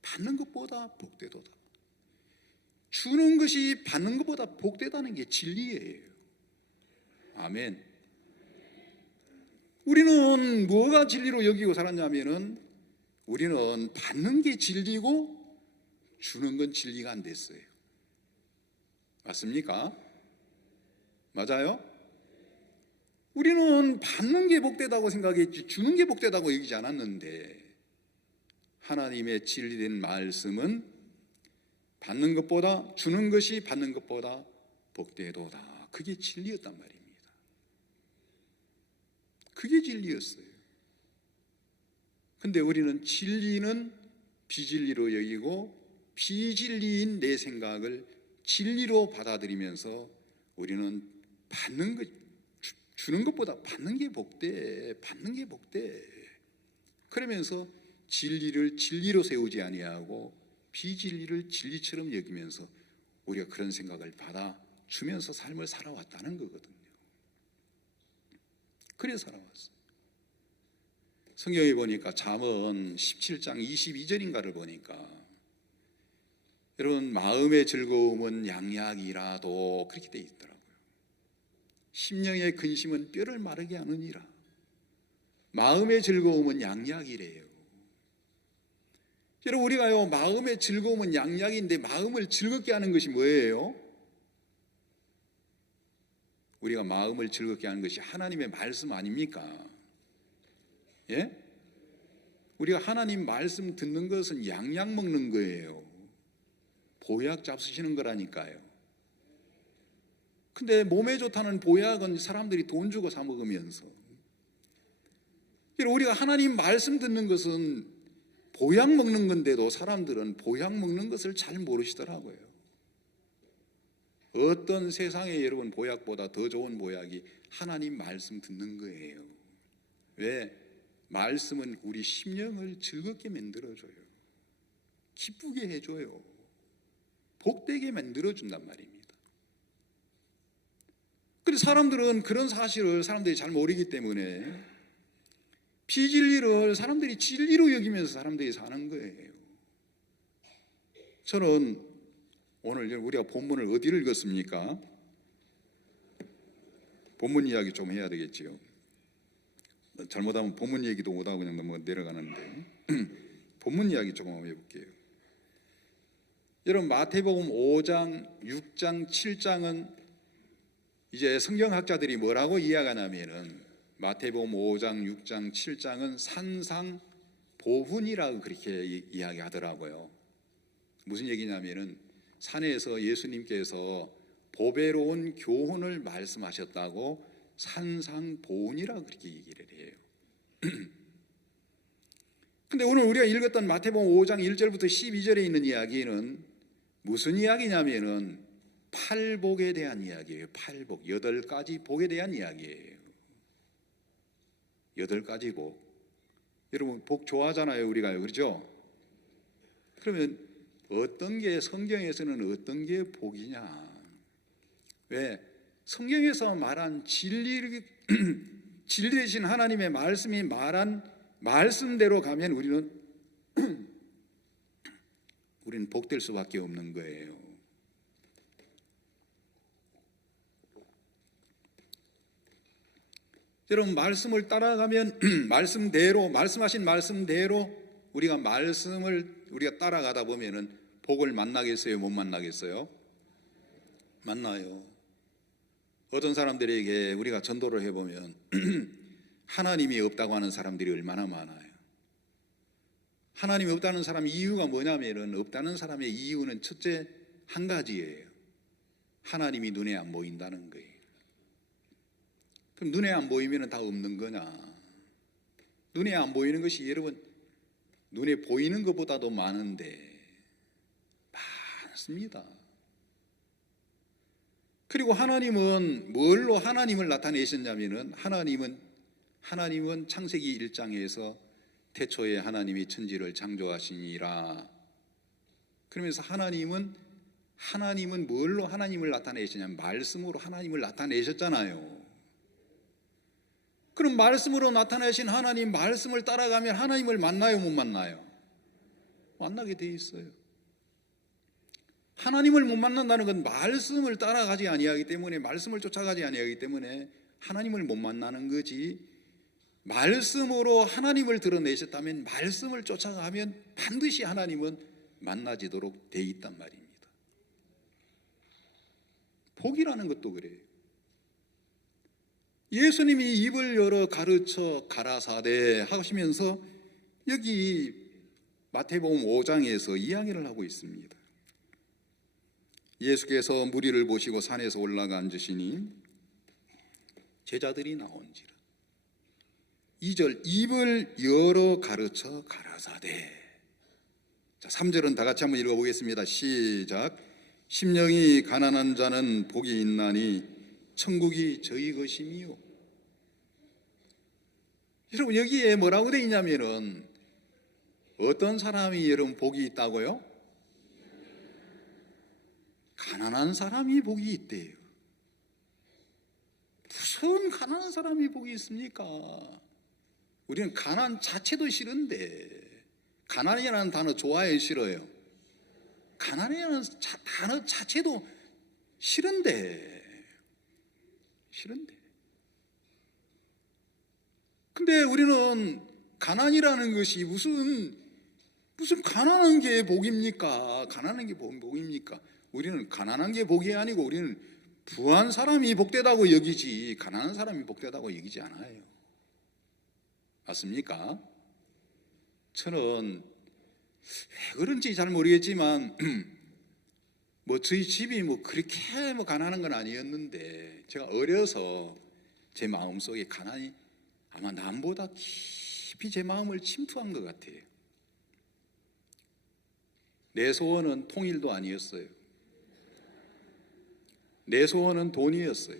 받는 것보다 복되도다. 주는 것이 받는 것보다 복되다는 게 진리예요. 아멘. 우리는 뭐가 진리로 여기고 살았냐면은, 우리는 받는 게 진리고 주는 건 진리가 안 됐어요. 맞습니까? 맞아요? 우리는 받는 게 복되다고 생각했지 주는 게 복되다고 여기지 않았는데, 하나님의 진리된 말씀은 받는 것보다, 주는 것이 받는 것보다 복되도다. 그게 진리였단 말입니다. 그게 진리였어요. 근데 우리는 진리는 비진리로 여기고 비진리인 내 생각을 진리로 받아들이면서 우리는 받는 것, 주는 것보다 받는 게 복돼. 그러면서 진리를 진리로 세우지 아니하고 비진리를 진리처럼 여기면서 우리가 그런 생각을 받아 주면서 삶을 살아왔다는 거거든요. 그래서 살아왔어요. 성경에 보니까 잠언 17장 22절인가를 보니까, 여러분, 마음의 즐거움은 양약이라도 그렇게 돼 있더라고요. 심령의 근심은 뼈를 마르게 하느니라. 마음의 즐거움은 양약이래요. 여러분, 우리가요, 마음의 즐거움은 양약인데 마음을 즐겁게 하는 것이 뭐예요? 우리가 마음을 즐겁게 하는 것이 하나님의 말씀 아닙니까? 예? 우리가 하나님 말씀 듣는 것은 양약 먹는 거예요. 보약 잡수시는 거라니까요. 근데 몸에 좋다는 보약은 사람들이 돈 주고 사 먹으면서, 우리가 하나님 말씀 듣는 것은 보약 먹는 건데도 사람들은 보약 먹는 것을 잘 모르시더라고요. 어떤 세상에 여러분 보약보다 더 좋은 보약이 하나님 말씀 듣는 거예요. 왜? 말씀은 우리 심령을 즐겁게 만들어줘요. 기쁘게 해줘요. 복되게 만들어준단 말입니다. 그래서 사람들은 그런 사실을 사람들이 잘 모르기 때문에 비진리를 사람들이 진리로 여기면서 사람들이 사는 거예요. 저는 오늘 우리가 본문을 어디를 읽었습니까? 본문 이야기 좀 해야 되겠지요. 잘못하면 본문 얘기도 못하고 그냥 넘어 내려가는데 본문 이야기 조금 한번 해볼게요. 여러분, 마태복음 5장, 6장, 7장은 이제 성경학자들이 뭐라고 이야기하냐면은, 마태복음 5장, 6장, 7장은 산상보훈이라고 그렇게 이야기하더라고요. 무슨 얘기냐면은 산에서 예수님께서 보배로운 교훈을 말씀하셨다고 산상보훈이라 그렇게 얘기를 해요. 근데 오늘 우리가 읽었던 마태복음 5장 1절부터 12절에 있는 이야기는 무슨 이야기냐면은 팔복에 대한 이야기예요. 팔복, 8가지 복에 대한 이야기예요. 8가지 복. 여러분 복 좋아하잖아요, 우리가요, 그렇죠? 그러면 어떤 게 성경에서는 어떤 게 복이냐? 왜? 성경에서 말한 진리 되신 하나님의 말씀이 말한 말씀대로 가면 우리는 복될 수밖에 없는 거예요. 여러분 말씀을 따라가면 말씀하신 말씀대로 우리가 따라가다 보면은 복을 만나겠어요, 못 만나겠어요? 만나요. 어떤 사람들에게 우리가 전도를 해보면 하나님이 없다고 하는 사람들이 얼마나 많아요. 하나님이 없다는 사람 이유가 뭐냐면은, 없다는 사람의 이유는 첫째 한 가지예요. 하나님이 눈에 안 보인다는 거예요. 그럼 눈에 안 보이면 다 없는 거냐? 눈에 안 보이는 것이 여러분 눈에 보이는 것보다도 많은데 많습니다. 그리고 하나님은 뭘로 하나님을 나타내셨냐면은 하나님은 창세기 1장에서 태초에 하나님이 천지를 창조하시니라. 그러면서 하나님은 뭘로 하나님을 나타내셨냐면 말씀으로 하나님을 나타내셨잖아요. 그럼 말씀으로 나타내신 하나님 말씀을 따라가면 하나님을 만나요, 못 만나요? 만나게 돼 있어요. 하나님을 못 만난다는 건 말씀을 따라가지 아니하기 때문에, 말씀을 쫓아가지 아니하기 때문에 하나님을 못 만나는 거지. 말씀으로 하나님을 드러내셨다면 말씀을 쫓아가면 반드시 하나님은 만나지도록 돼 있단 말입니다. 복이라는 것도 그래요. 예수님이 입을 열어 가르쳐 가라사대 하시면서 여기 마태복음 5장에서 이야기를 하고 있습니다. 예수께서 무리를 보시고 산에서 올라가 앉으시니 제자들이 나온지라. 2절 입을 열어 가르쳐 가라사대. 자, 3절은 다 같이 한번 읽어보겠습니다. 시작. 심령이 가난한 자는 복이 있나니 천국이 저희 것임이요. 여러분 여기에 뭐라고 되어 있냐면은 어떤 사람이 여러분 복이 있다고요? 가난한 사람이 복이 있대요. 무슨 가난한 사람이 복이 있습니까? 우리는 가난 자체도 싫은데, 가난이라는 단어 좋아해요, 싫어요? 가난이라는 단어 자체도 싫은데. 근데 우리는 가난이라는 것이 무슨 가난한 게 복입니까? 가난한 게 복입니까? 우리는 가난한 게 복이 아니고 우리는 부한 사람이 복되다고 여기지 가난한 사람이 복되다고 여기지 않아요. 맞습니까? 저는 왜 그런지 잘 모르겠지만 저희 집이 그렇게 가난한 건 아니었는데, 제가 어려서 제 마음속에 가난이 아마 남보다 깊이 제 마음을 침투한 것 같아요. 내 소원은 통일도 아니었어요. 내 소원은 돈이었어요.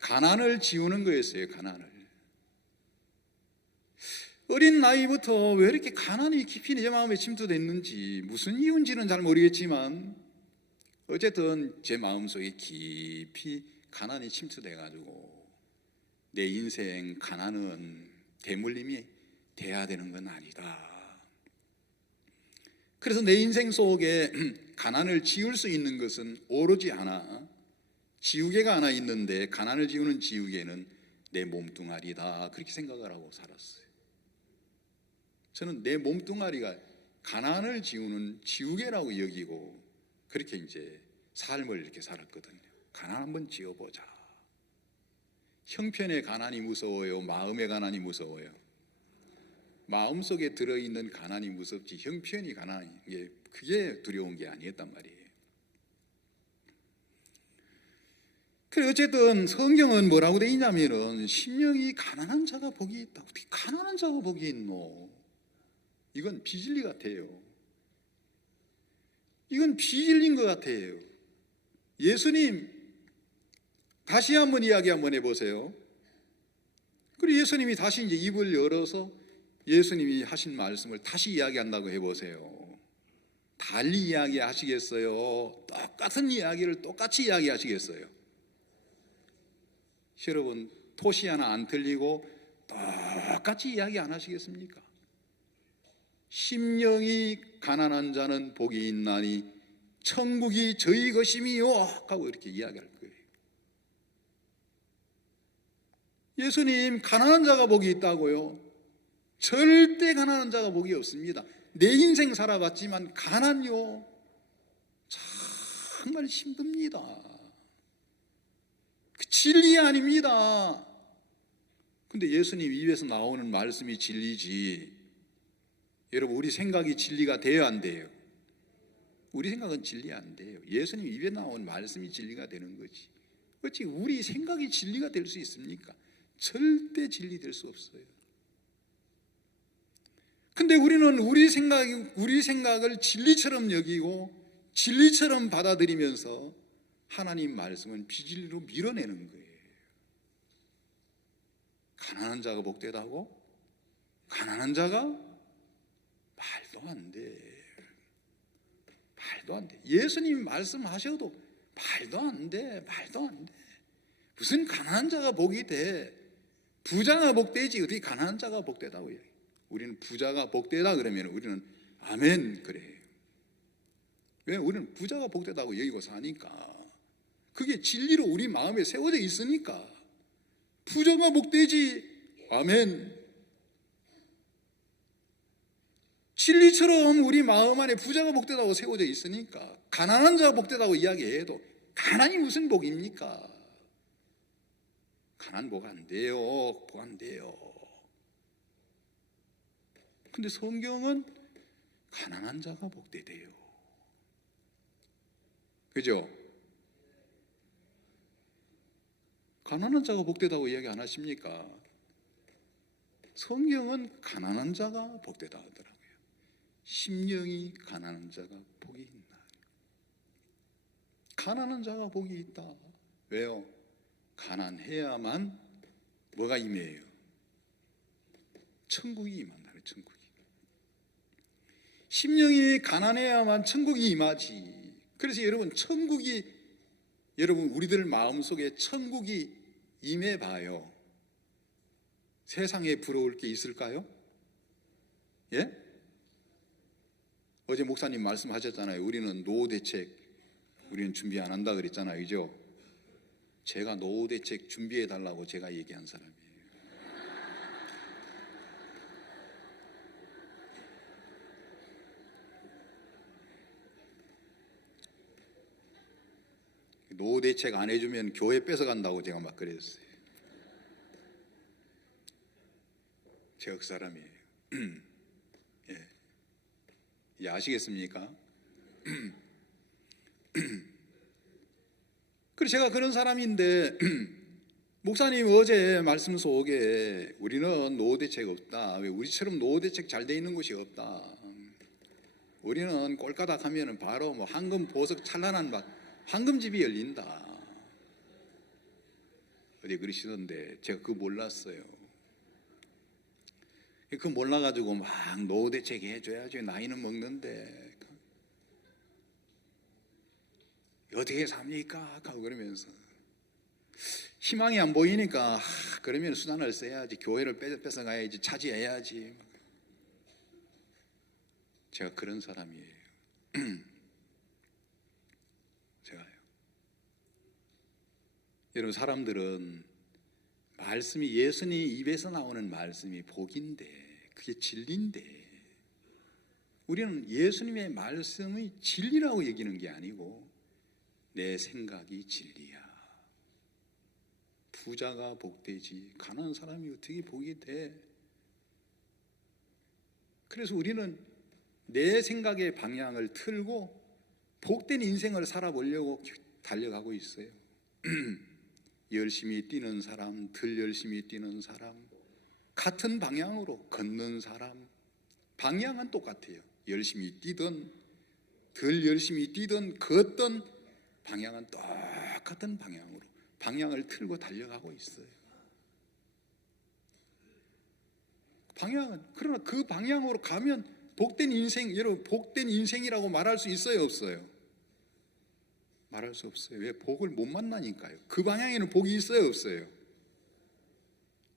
가난을 지우는 거였어요, 가난을. 어린 나이부터 왜 이렇게 가난이 깊이 내 마음에 침투됐는지, 무슨 이유인지는 잘 모르겠지만 어쨌든 제 마음속에 깊이 가난이 침투돼가지고 내 인생 가난은 대물림이 돼야 되는 건 아니다. 그래서 내 인생 속에 가난을 지울 수 있는 것은 오로지 하나, 지우개가 하나 있는데 가난을 지우는 지우개는 내 몸뚱아리다, 그렇게 생각을 하고 살았어요. 저는 내 몸뚱아리가 가난을 지우는 지우개라고 여기고 그렇게 이제 삶을 이렇게 살았거든요. 가난 한번 지워보자. 형편의 가난이 무서워요? 마음의 가난이 무서워요? 마음속에 들어있는 가난이 무섭지 형편이 가난이 그게 두려운 게 아니었단 말이에요. 그래 어쨌든 성경은 뭐라고 돼 있냐면은 심령이 가난한 자가 복이 있다. 어떻게 가난한 자가 복이 있노? 이건 비진리 같아요. 이건 비진리인 것 같아요. 예수님 다시 한번 이야기 한번 해보세요. 그리고 예수님이 다시 이제 입을 열어서 예수님이 하신 말씀을 다시 이야기한다고 해보세요. 달리 이야기하시겠어요? 똑같은 이야기를 똑같이 이야기하시겠어요? 여러분 토시 하나 안 틀리고 똑같이 이야기 안 하시겠습니까? 심령이 가난한 자는 복이 있나니 천국이 저희 것임이요 하고 이렇게 이야기할 거예요. 예수님 가난한 자가 복이 있다고요? 절대 가난한 자가 복이 없습니다. 내 인생 살아봤지만 가난요 정말 힘듭니다. 그 진리 아닙니다. 근데 예수님 입에서 나오는 말씀이 진리지. 여러분 우리 생각이 진리가 돼야 안 돼요? 우리 생각은 진리 안 돼요. 예수님 입에 나온 말씀이 진리가 되는 거지. 어찌 우리 생각이 진리가 될 수 있습니까? 절대 진리 될 수 없어요. 근데 우리는 우리 생각을 진리처럼 여기고 진리처럼 받아들이면서 하나님 말씀은 비진리로 밀어내는 거예요. 가난한 자가 복되다고? 가난한 자가? 말도 안 돼. 말도 안 돼. 예수님이 말씀하셔도 말도 안 돼. 말도 안 돼. 무슨 가난한 자가 복이 돼. 부자가 복되지 어떻게 가난한 자가 복되다고 해요. 우리는 부자가 복되다 그러면 우리는 아멘 그래요. 왜? 우리는 부자가 복되다고 여기고 사니까. 그게 진리로 우리 마음에 세워져 있으니까. 부자가 복되지 아멘. 진리처럼 우리 마음 안에 부자가 복되다고 세워져 있으니까 가난한 자가 복되다고 이야기해도 가난이 무슨 복입니까? 가난 복 안 돼요. 복 안 돼요. 근데 성경은 가난한 자가 복되대요. 그죠? 가난한 자가 복되다고 이야기 안 하십니까? 성경은 가난한 자가 복되다 하더라고요. 심령이 가난한 자가 복이 있나? 가난한 자가 복이 있다. 왜요? 가난해야만 뭐가 임해요? 천국이 임한다는 천국이. 심령이 가난해야만 천국이 임하지. 그래서 여러분 천국이 여러분 우리들 마음속에 천국이 임해봐요. 세상에 부러울 게 있을까요? 예? 어제 목사님 말씀하셨잖아요. 우리는 노후 대책 우리는 준비 안 한다 그랬잖아요. 그죠? 제가 노후 대책 준비해 달라고 제가 얘기한 사람이에요. 노후 대책 안 해주면 교회 뺏어간다고 제가 막 그랬어요. 제가 그 사람이에요. 예. 이제 아시겠습니까? 그래서 제가 그런 사람인데 목사님 어제 말씀 속에 우리는 노후 대책 없다. 왜 우리처럼 노후 대책 잘 돼 있는 곳이 없다. 우리는 꼴까닥 하면은 바로 뭐 황금 보석 찬란한 막 황금집이 열린다. 어디 그러시던데 제가 그거 몰랐어요. 그거 몰라가지고 막 노후 대책 해줘야지 나이는 먹는데 어떻게 삽니까? 하고 그러면서 희망이 안 보이니까 그러면 수단을 써야지. 교회를 뺏어가야지. 차지해야지. 제가 그런 사람이에요. 제가요. 여러분 사람들은 말씀이 예수님 입에서 나오는 말씀이 복인데 그게 진리인데 우리는 예수님의 말씀이 진리라고 여기는 게 아니고 내 생각이 진리야. 부자가 복되지 가난한 사람이 어떻게 복이 돼? 그래서 우리는 내 생각의 방향을 틀고 복된 인생을 살아보려고 달려가고 있어요. 열심히 뛰는 사람, 덜 열심히 뛰는 사람, 같은 방향으로 걷는 사람, 방향은 똑같아요. 열심히 뛰든 덜 열심히 뛰든 걷든 방향은 똑같은 방향으로 방향을 틀고 달려가고 있어요. 방향은, 그러나 그 방향으로 가면 복된 인생, 여러분 복된 인생이라고 말할 수 있어요, 없어요? 말할 수 없어요. 왜? 복을 못 만나니까요. 그 방향에는 복이 있어요, 없어요?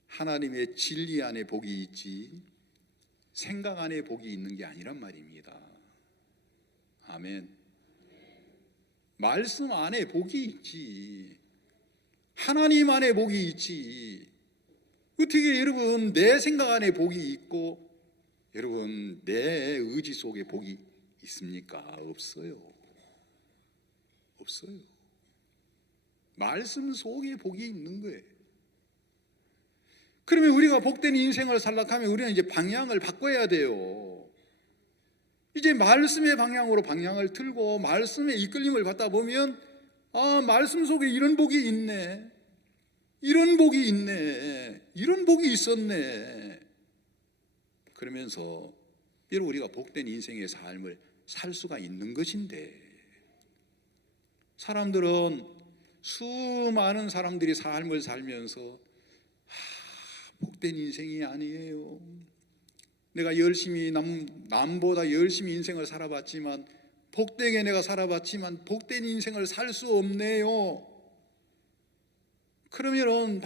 하나님의 진리 안에 복이 있지 생각 안에 복이 있는 게 아니란 말입니다. 아멘. 말씀 안에 복이 있지, 하나님 안에 복이 있지. 어떻게 여러분 내 생각 안에 복이 있고 여러분 내 의지 속에 복이 있습니까? 없어요. 없어요. 말씀 속에 복이 있는 거예요. 그러면 우리가 복된 인생을 살락하면 우리는 이제 방향을 바꿔야 돼요. 이제 말씀의 방향으로 방향을 틀고 말씀의 이끌림을 받다 보면 말씀 속에 이런 복이 있네, 이런 복이 있네, 이런 복이 있었네. 그러면서 여러분 우리가 복된 인생의 삶을 살 수가 있는 것인데, 사람들은 수많은 사람들이 삶을 살면서 복된 인생이 아니에요. 내가 열심히 남보다 열심히 인생을 살아봤지만, 복되게 내가 살아봤지만 복된 인생을 살 수 없네요. 그러면은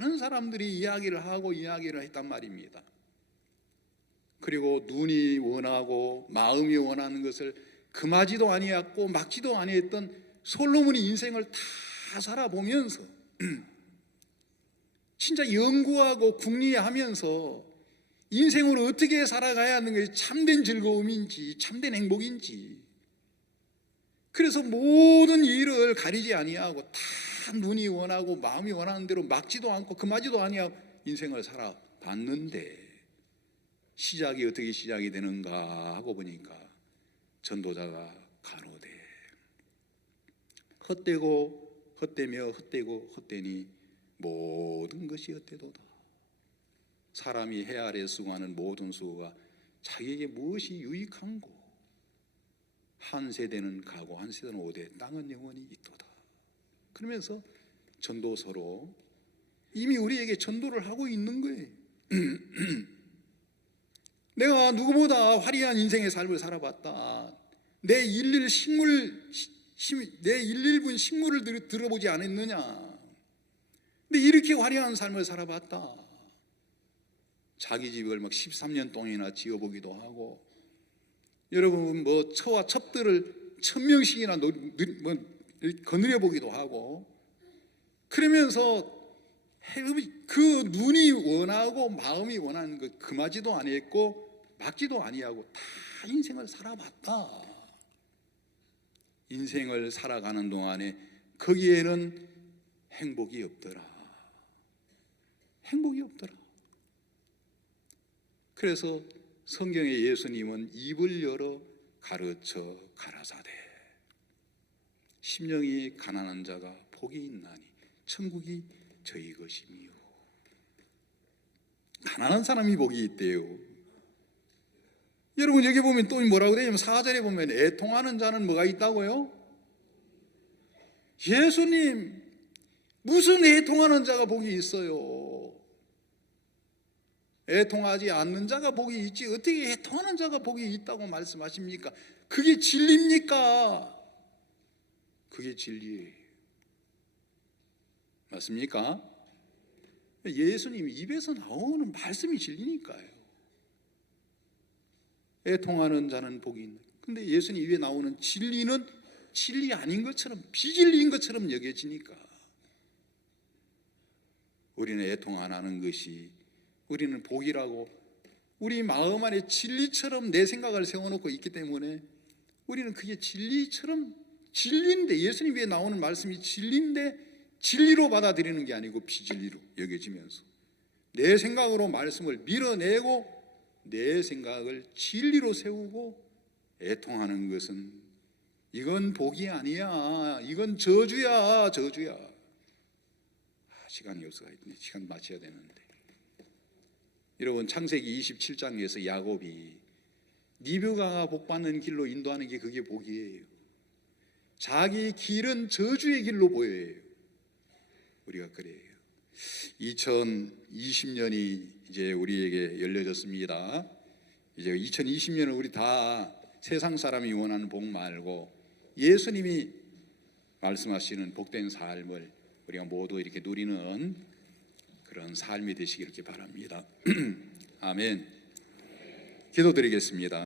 많은 사람들이 이야기를 하고 이야기를 했단 말입니다. 그리고 눈이 원하고 마음이 원하는 것을 금하지도 아니했고 막지도 아니했던 솔로몬이 인생을 다 살아보면서 진짜 연구하고 궁리하면서 인생을 어떻게 살아가야 하는 것이 참된 즐거움인지 참된 행복인지, 그래서 모든 일을 가리지 아니하고 다 눈이 원하고 마음이 원하는 대로 막지도 않고 금하지도 아니하고 인생을 살아봤는데, 시작이 어떻게 시작이 되는가 하고 보니까 전도자가 가로되 헛되고 헛되며 헛되고 헛되니 모든 것이 헛되도다. 사람이 해 아래 수고하는 모든 수고가 자기에게 무엇이 유익한고, 한 세대는 가고 한 세대는 오되 땅은 영원히 있도다. 그러면서 전도서로 이미 우리에게 전도를 하고 있는 거예요. 내가 누구보다 화려한 인생의 삶을 살아봤다. 내 일일분 식물을 들어보지 않았느냐. 근데 이렇게 화려한 삶을 살아봤다. 자기 집을 막 13년 동안이나 지어보기도 하고, 여러분 뭐 처와 첩들을 1000명씩이나 거느려 보기도 하고, 그러면서 그 눈이 원하고 마음이 원하는 것 금하지도 아니했고 막지도 아니하고 다 인생을 살아봤다. 인생을 살아가는 동안에 거기에는 행복이 없더라. 행복이 없더라. 그래서 성경에 예수님은 입을 열어 가르쳐 가라사대 심령이 가난한 자가 복이 있나니 천국이 저희 것이미요. 가난한 사람이 복이 있대요. 여러분 여기 보면 또 뭐라고 되냐면 4절에 보면 애통하는 자는 뭐가 있다고요? 예수님, 무슨 애통하는 자가 복이 있어요? 애통하지 않는 자가 복이 있지 어떻게 애통하는 자가 복이 있다고 말씀하십니까? 그게 진리입니까? 그게 진리예요. 맞습니까? 예수님 입에서 나오는 말씀이 진리니까요. 애통하는 자는 복이 있는. 근데 예수님 입에 나오는 진리는 진리 아닌 것처럼 비진리인 것처럼 여겨지니까 우리는 애통 안 하는 것이 우리는 복이라고 우리 마음 안에 진리처럼 내 생각을 세워놓고 있기 때문에 우리는 그게 진리처럼 진리인데, 예수님 위에 나오는 말씀이 진리인데 진리로 받아들이는 게 아니고 비진리로 여겨지면서 내 생각으로 말씀을 밀어내고 내 생각을 진리로 세우고 애통하는 것은 이건 복이 아니야. 이건 저주야, 저주야. 시간이 없어요. 시간 맞춰야 되는데. 여러분, 창세기 27장에서 야곱이 리브가가 복받는 길로 인도하는 게 그게 복이에요. 자기 길은 저주의 길로 보여요. 우리가 그래요. 2020년이 이제 우리에게 열려졌습니다. 이제 2020년을 우리 다 세상 사람이 원하는 복 말고 예수님이 말씀하시는 복된 삶을 우리가 모두 이렇게 누리는 그런 삶이 되시길 이렇게 바랍니다. 아멘. 기도드리겠습니다.